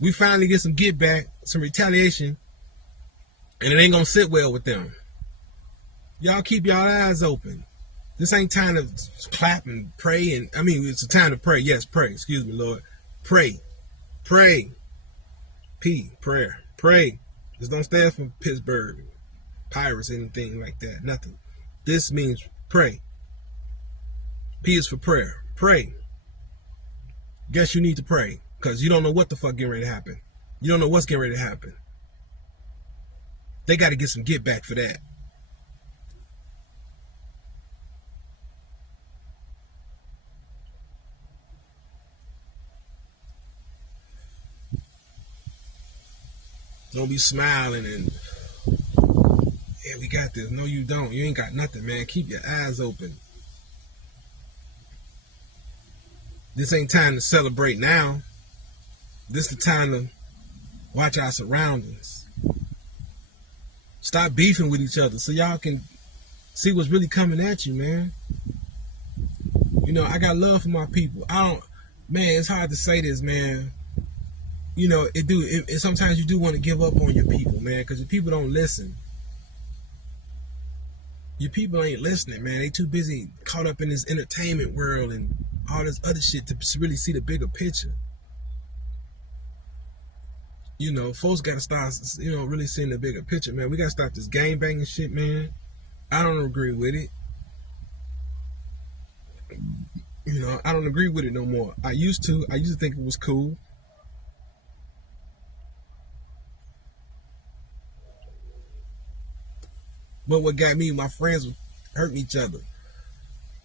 We finally get some get back, some retaliation, and it ain't going to sit well with them. Y'all keep y'all eyes open. This ain't time to clap and pray. It's a time to pray. Yes, pray. Excuse me, Lord. Pray. Pray. P. Prayer. Pray. This don't stand for Pittsburgh Pirates, anything like that. Nothing. This means pray. P is for prayer. Pray. Guess you need to pray. Because you don't know what the fuck getting ready to happen. You don't know what's getting ready to happen. They got to get some get back for that. Don't be smiling and, yeah, we got this. No, you don't. You ain't got nothing, man. Keep your eyes open. This ain't time to celebrate now. This is the time to watch our surroundings. Stop beefing with each other so y'all can see what's really coming at you, man. You know, I got love for my people. man, it's hard to say this, man. You know, sometimes you do want to give up on your people, man, because your people don't listen. Your people ain't listening, man. They too busy caught up in this entertainment world and all this other shit to really see the bigger picture. You know, folks got to start, really seeing the bigger picture, man. We got to stop this gang banging shit, man. I don't agree with it. You know, I don't agree with it no more. I used to think it was cool. But what got me, my friends were hurting each other.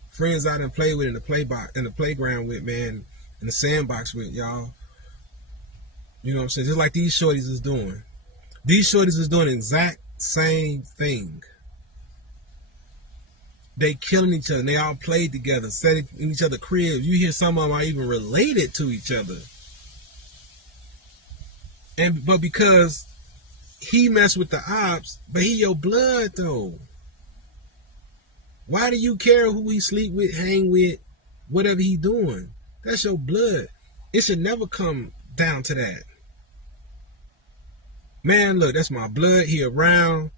Friends I done played with in the playground with, man, in the sandbox with, y'all. You know what I'm saying? Just like these shorties is doing. These shorties is doing the exact same thing. They killing each other. They all played together, sat in each other's cribs. You hear some of them are even related to each other. But because he messed with the ops, but he your blood though. Why do you care who he sleep with, hang with, whatever he doing? That's your blood. It should never come down to that. Man, look, that's my blood. He around.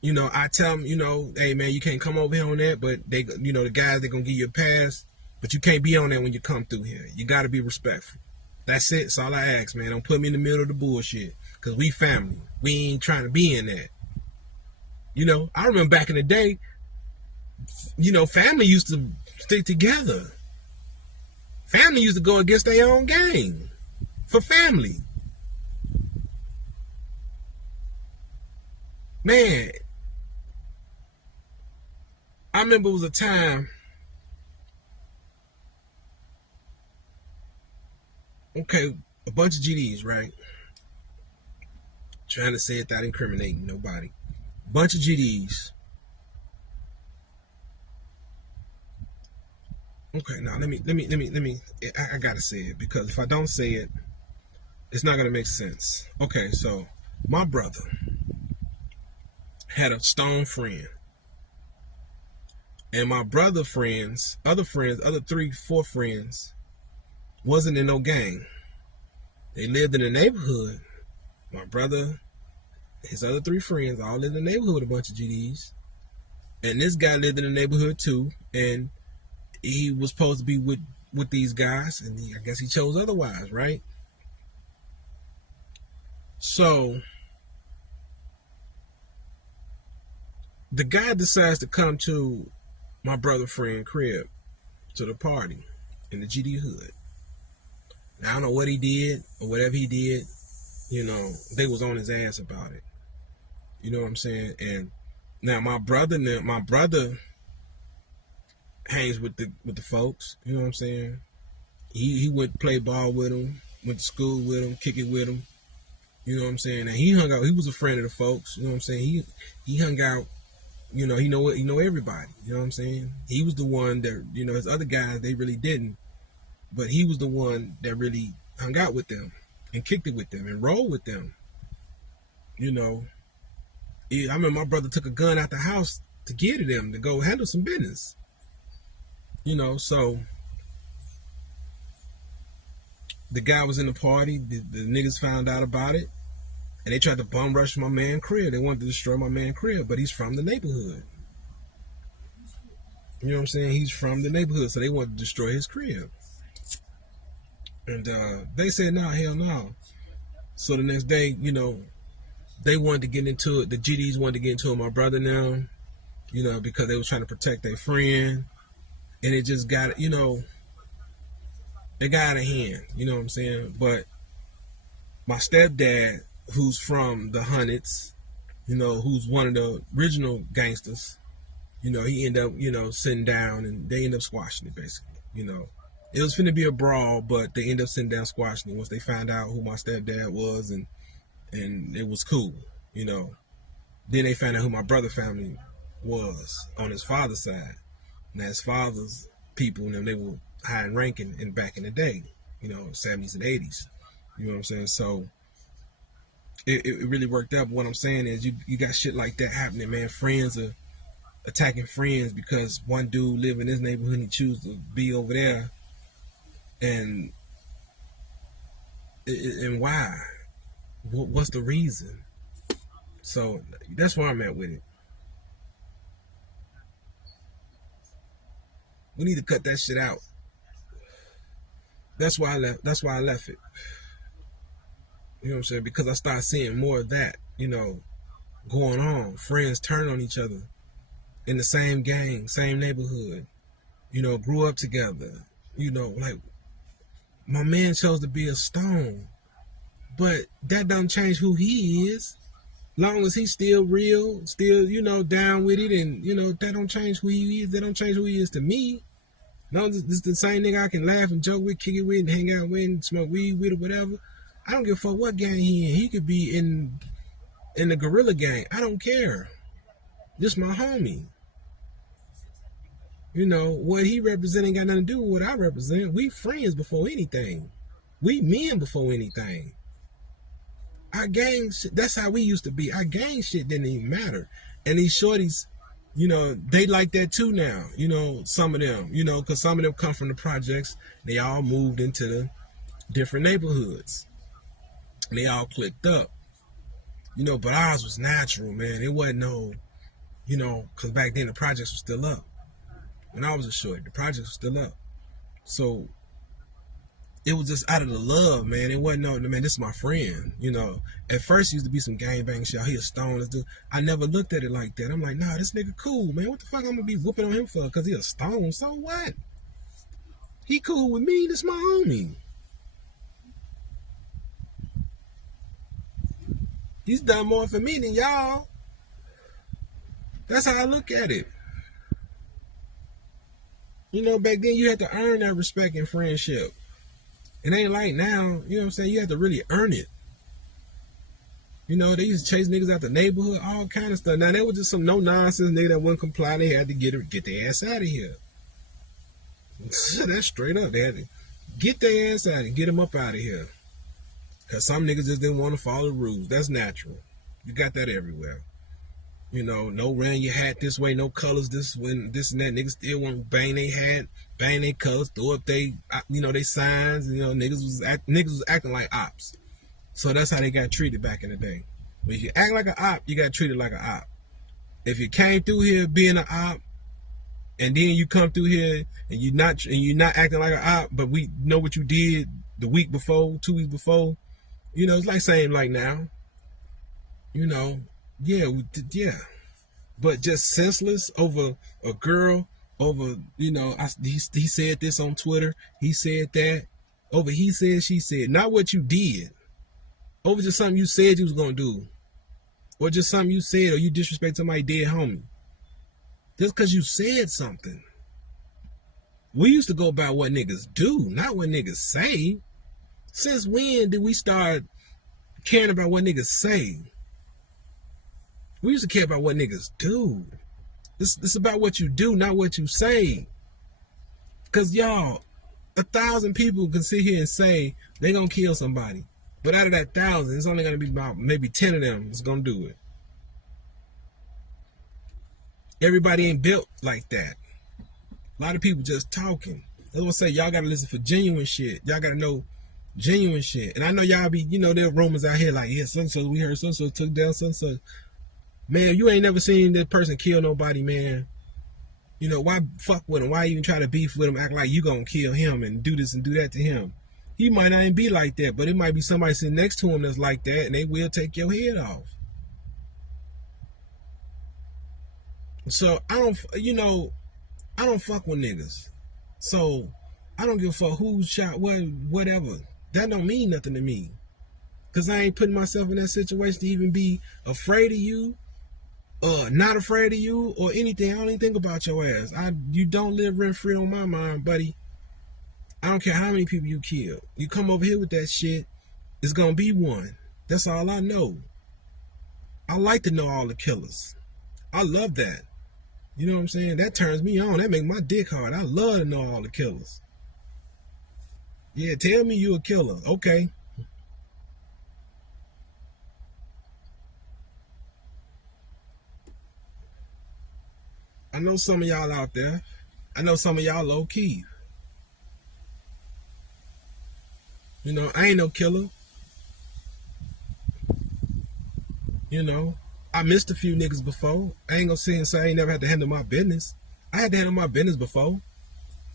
You know, I tell him, hey man, you can't come over here on that, but they, the guys, they're gonna give you a pass, but you can't be on that when you come through here. You gotta be respectful. That's it. That's all I ask, man. Don't put me in the middle of the bullshit. Cause we family. We ain't trying to be in that. You know, I remember back in the day, family used to stick together. Family used to go against their own gang for family. Man, I remember it was a time, okay, a bunch of GDs, right? Trying to say it without incriminating nobody. Bunch of GDs. Okay, now let me. I gotta say it because if I don't say it, it's not gonna make sense. Okay, so my brother had a stone friend, and my brother friends, other 3-4 friends, wasn't in no gang. They lived in the neighborhood. My brother, his other 3 friends, all lived in the neighborhood with a bunch of GDs, and this guy lived in the neighborhood too, and he was supposed to be with these guys, and I guess he chose otherwise, right? So the guy decides to come to my brother friend crib to the party in the GD hood. Now, I don't know what he did or whatever he did. They was on his ass about it. You know what I'm saying? And now my brother hangs with the folks. You know what I'm saying? He went to play ball with them, went to school with them, kick it with them. You know what I'm saying? And he hung out. He was a friend of the folks. You know what I'm saying? He hung out. He know everybody. You know what I'm saying? He was the one that, his other guys, they really didn't. But he was the one that really hung out with them and kicked it with them and rolled with them. I remember my brother took a gun out the house to get at them to go handle some business. So the guy was in the party. The niggas found out about it, and they tried to bum rush my man crib. They wanted to destroy my man crib, but he's from the neighborhood. You know what I'm saying? He's from the neighborhood, so they wanted to destroy his crib. And they said, no, hell no. So the next day, they wanted to get into it. The GDs wanted to get into it with my brother now, because they was trying to protect their friend. And it just got, it got out of hand. You know what I'm saying? But my stepdad, who's from the Hundreds, who's one of the original gangsters, he ended up, sitting down, and they ended up squashing it, basically. It was finna be a brawl, but they ended up sitting down squashing it once they found out who my stepdad was, and it was cool. Then they found out who my brother family was on his father's side. Now his father's people, they were high in ranking in back in the day, 70s and 80s. You know what I'm saying? So it really worked out. But what I'm saying is you got shit like that happening, man. Friends are attacking friends because one dude live in this neighborhood and he choose to be over there. and why? What's the reason? So that's where I'm at with it. We need to cut that shit out. That's why I left. That's why I left it. You know what I'm saying? Because I started seeing more of that. Going on. Friends turn on each other in the same gang, same neighborhood. Grew up together. Like my man chose to be a stone, but that doesn't change who he is. Long as he's still real, still down with it, and that don't change who he is. That don't change who he is to me. No, this is the same nigga I can laugh and joke with, kick it with, and hang out with, and smoke weed with, or whatever. I don't give a fuck what gang he in. He could be in the gorilla gang. I don't care. This my homie. What he represent ain't got nothing to do with what I represent. We friends before anything. We men before anything. Our gang shit, that's how we used to be. Our gang shit didn't even matter. And these shorties, they like that too now. Some of them, because some of them come from the projects. They all moved into the different neighborhoods. And they all clicked up. But ours was natural, man. It wasn't no, because back then the projects were still up. When I was a shorty, the projects were still up. So it was just out of the love, man. It wasn't no, man, this is my friend. At first it used to be some gangbang shit. He a stone. Let's do. I never looked at it like that. I'm like, nah, this nigga cool, man. What the fuck I'm gonna be whooping on him for? Because he a stone. So what? He cool with me. This my homie. He's done more for me than y'all. That's how I look at it. Back then you had to earn that respect and friendship. It ain't like now, you know what I'm saying? You have to really earn it. They used to chase niggas out the neighborhood, all kind of stuff. Now, there was just some no-nonsense nigga that wouldn't comply. They had to get their ass out of here. That's straight up. They had to get their ass out and get them up out of here. Because some niggas just didn't want to follow the rules. That's natural. You got that everywhere. No wearing your hat this way, no colors this and that. Niggas still want to bang their hat, bang their colors, throw up they signs. Niggas was acting like ops. So that's how they got treated back in the day. When you act like an op, you got treated like an op. If you came through here being an op, and then you come through here and you're not acting like an op, but we know what you did the week before, 2 weeks before. It's like saying like now. Yeah. But just senseless over a girl, over, he said this on Twitter, he said that, over he said, she said, not what you did, over just something you said you was going to do, or just something you said, or you disrespect somebody dead homie. Just because you said something. We used to go by what niggas do, not what niggas say. Since when did we start caring about what niggas say? We used to care about what niggas do. This about what you do, not what you say. Because y'all, 1,000 people can sit here and say they gonna kill somebody. But out of that 1,000, it's only gonna be about maybe 10 of them that's gonna do it. Everybody ain't built like that. A lot of people just talking. That's what I say, y'all gotta listen for genuine shit. Y'all gotta know genuine shit. And I know y'all be, there are rumors out here like, yeah, so we heard so took down so. Man, you ain't never seen that person kill nobody, man. Why fuck with him? Why even try to beef with him, act like you gonna kill him and do this and do that to him? He might not even be like that, but it might be somebody sitting next to him that's like that, and they will take your head off. So I don't fuck with niggas. So I don't give a fuck who shot what, whatever. That don't mean nothing to me. Cause I ain't putting myself in that situation to even be afraid of you, not afraid of you, or anything. I don't even think about your ass. You don't live rent free on my mind, buddy. I don't care how many people you kill. You come over here with that shit, it's gonna be one. That's all I know. I like to know all the killers. I love that. You know what I'm saying? That turns me on. That makes my dick hard. I love to know all the killers. Yeah, tell me you a killer. Okay. I know some of y'all out there. I know some of y'all low key. You know, I ain't no killer. You know, I missed a few niggas before. I ain't gonna sit and say I ain't never had to handle my business. I had to handle my business before.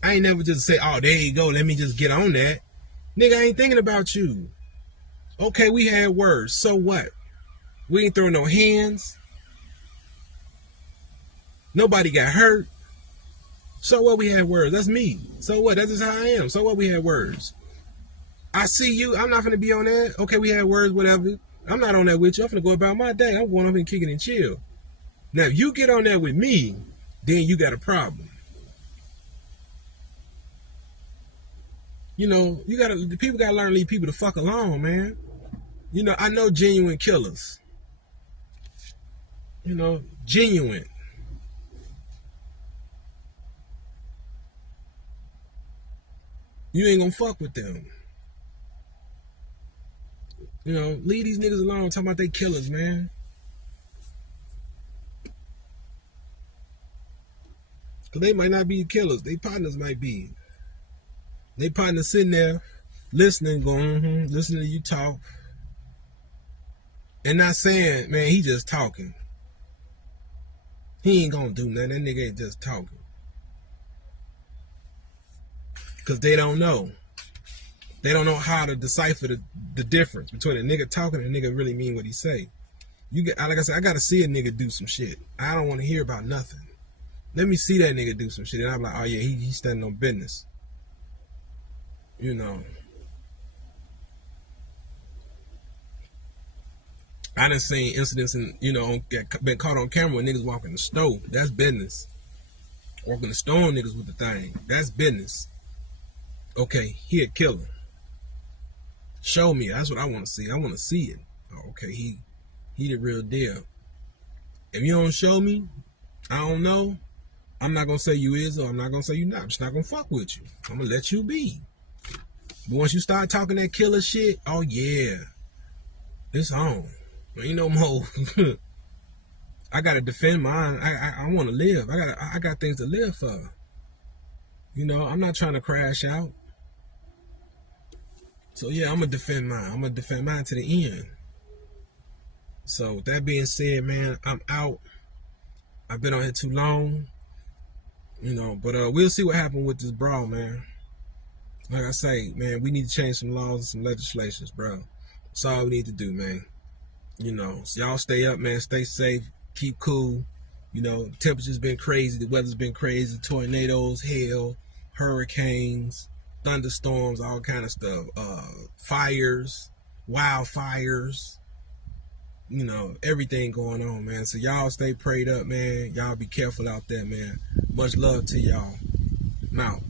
I ain't never just say, oh, there you go, let me just get on that. Nigga, I ain't thinking about you. Okay, we had words. So what? We ain't throwing no hands. Nobody got hurt. So what, we had words? That's me. So what? That's just how I am. So what, we had words? I see you. I'm not finna be on that. Okay, we had words, whatever. I'm not on that with you. I'm finna go about my day. I'm going up and kicking and chill. Now, if you get on there with me, then you got a problem. You know, the people gotta learn to leave people the fuck alone, man. You know, I know genuine killers. You know, genuine. You ain't gonna fuck with them. You know, leave these niggas alone talking about they killers, man. Cause they might not be killers. They partners might be. They partners sitting there listening, going, listening to you talk. And not saying, man, he just talking. He ain't gonna do nothing. That nigga ain't just talking. Cause they don't know. They don't know how to decipher the difference between a nigga talking and a nigga really mean what he say. You get, like I said, I gotta see a nigga do some shit. I don't want to hear about nothing. Let me see that nigga do some shit, and I'm like, oh yeah, he's standing on business. You know, I done seen incidents and been caught on camera when niggas walking the stove. That's business. Walking the stone niggas with the thing. That's business. Okay, he a killer. Show me. That's what I want to see. I want to see it. Oh, okay, he the real deal. If you don't show me, I don't know. I'm not gonna say you is, or I'm not gonna say you not. I'm just not gonna fuck with you. I'm gonna let you be. But once you start talking that killer shit, oh yeah, it's on. Ain't no more. I gotta defend mine. I want to live. I got things to live for. You know, I'm not trying to crash out. So yeah, I'm gonna defend mine. I'm gonna defend mine to the end. So with that being said, man, I'm out. I've been on here too long. You know, but we'll see what happens with this brawl, man. Like I say, man, we need to change some laws and some legislations, bro. That's all we need to do, man. You know, so y'all stay up, man. Stay safe. Keep cool. You know, the temperature's been crazy. The weather's been crazy. Tornadoes, hail, hurricanes, thunderstorms, all kind of stuff. Fires, wildfires. You know, everything going on, man. So y'all stay prayed up, man. Y'all be careful out there, man. Much love to y'all. I'm out.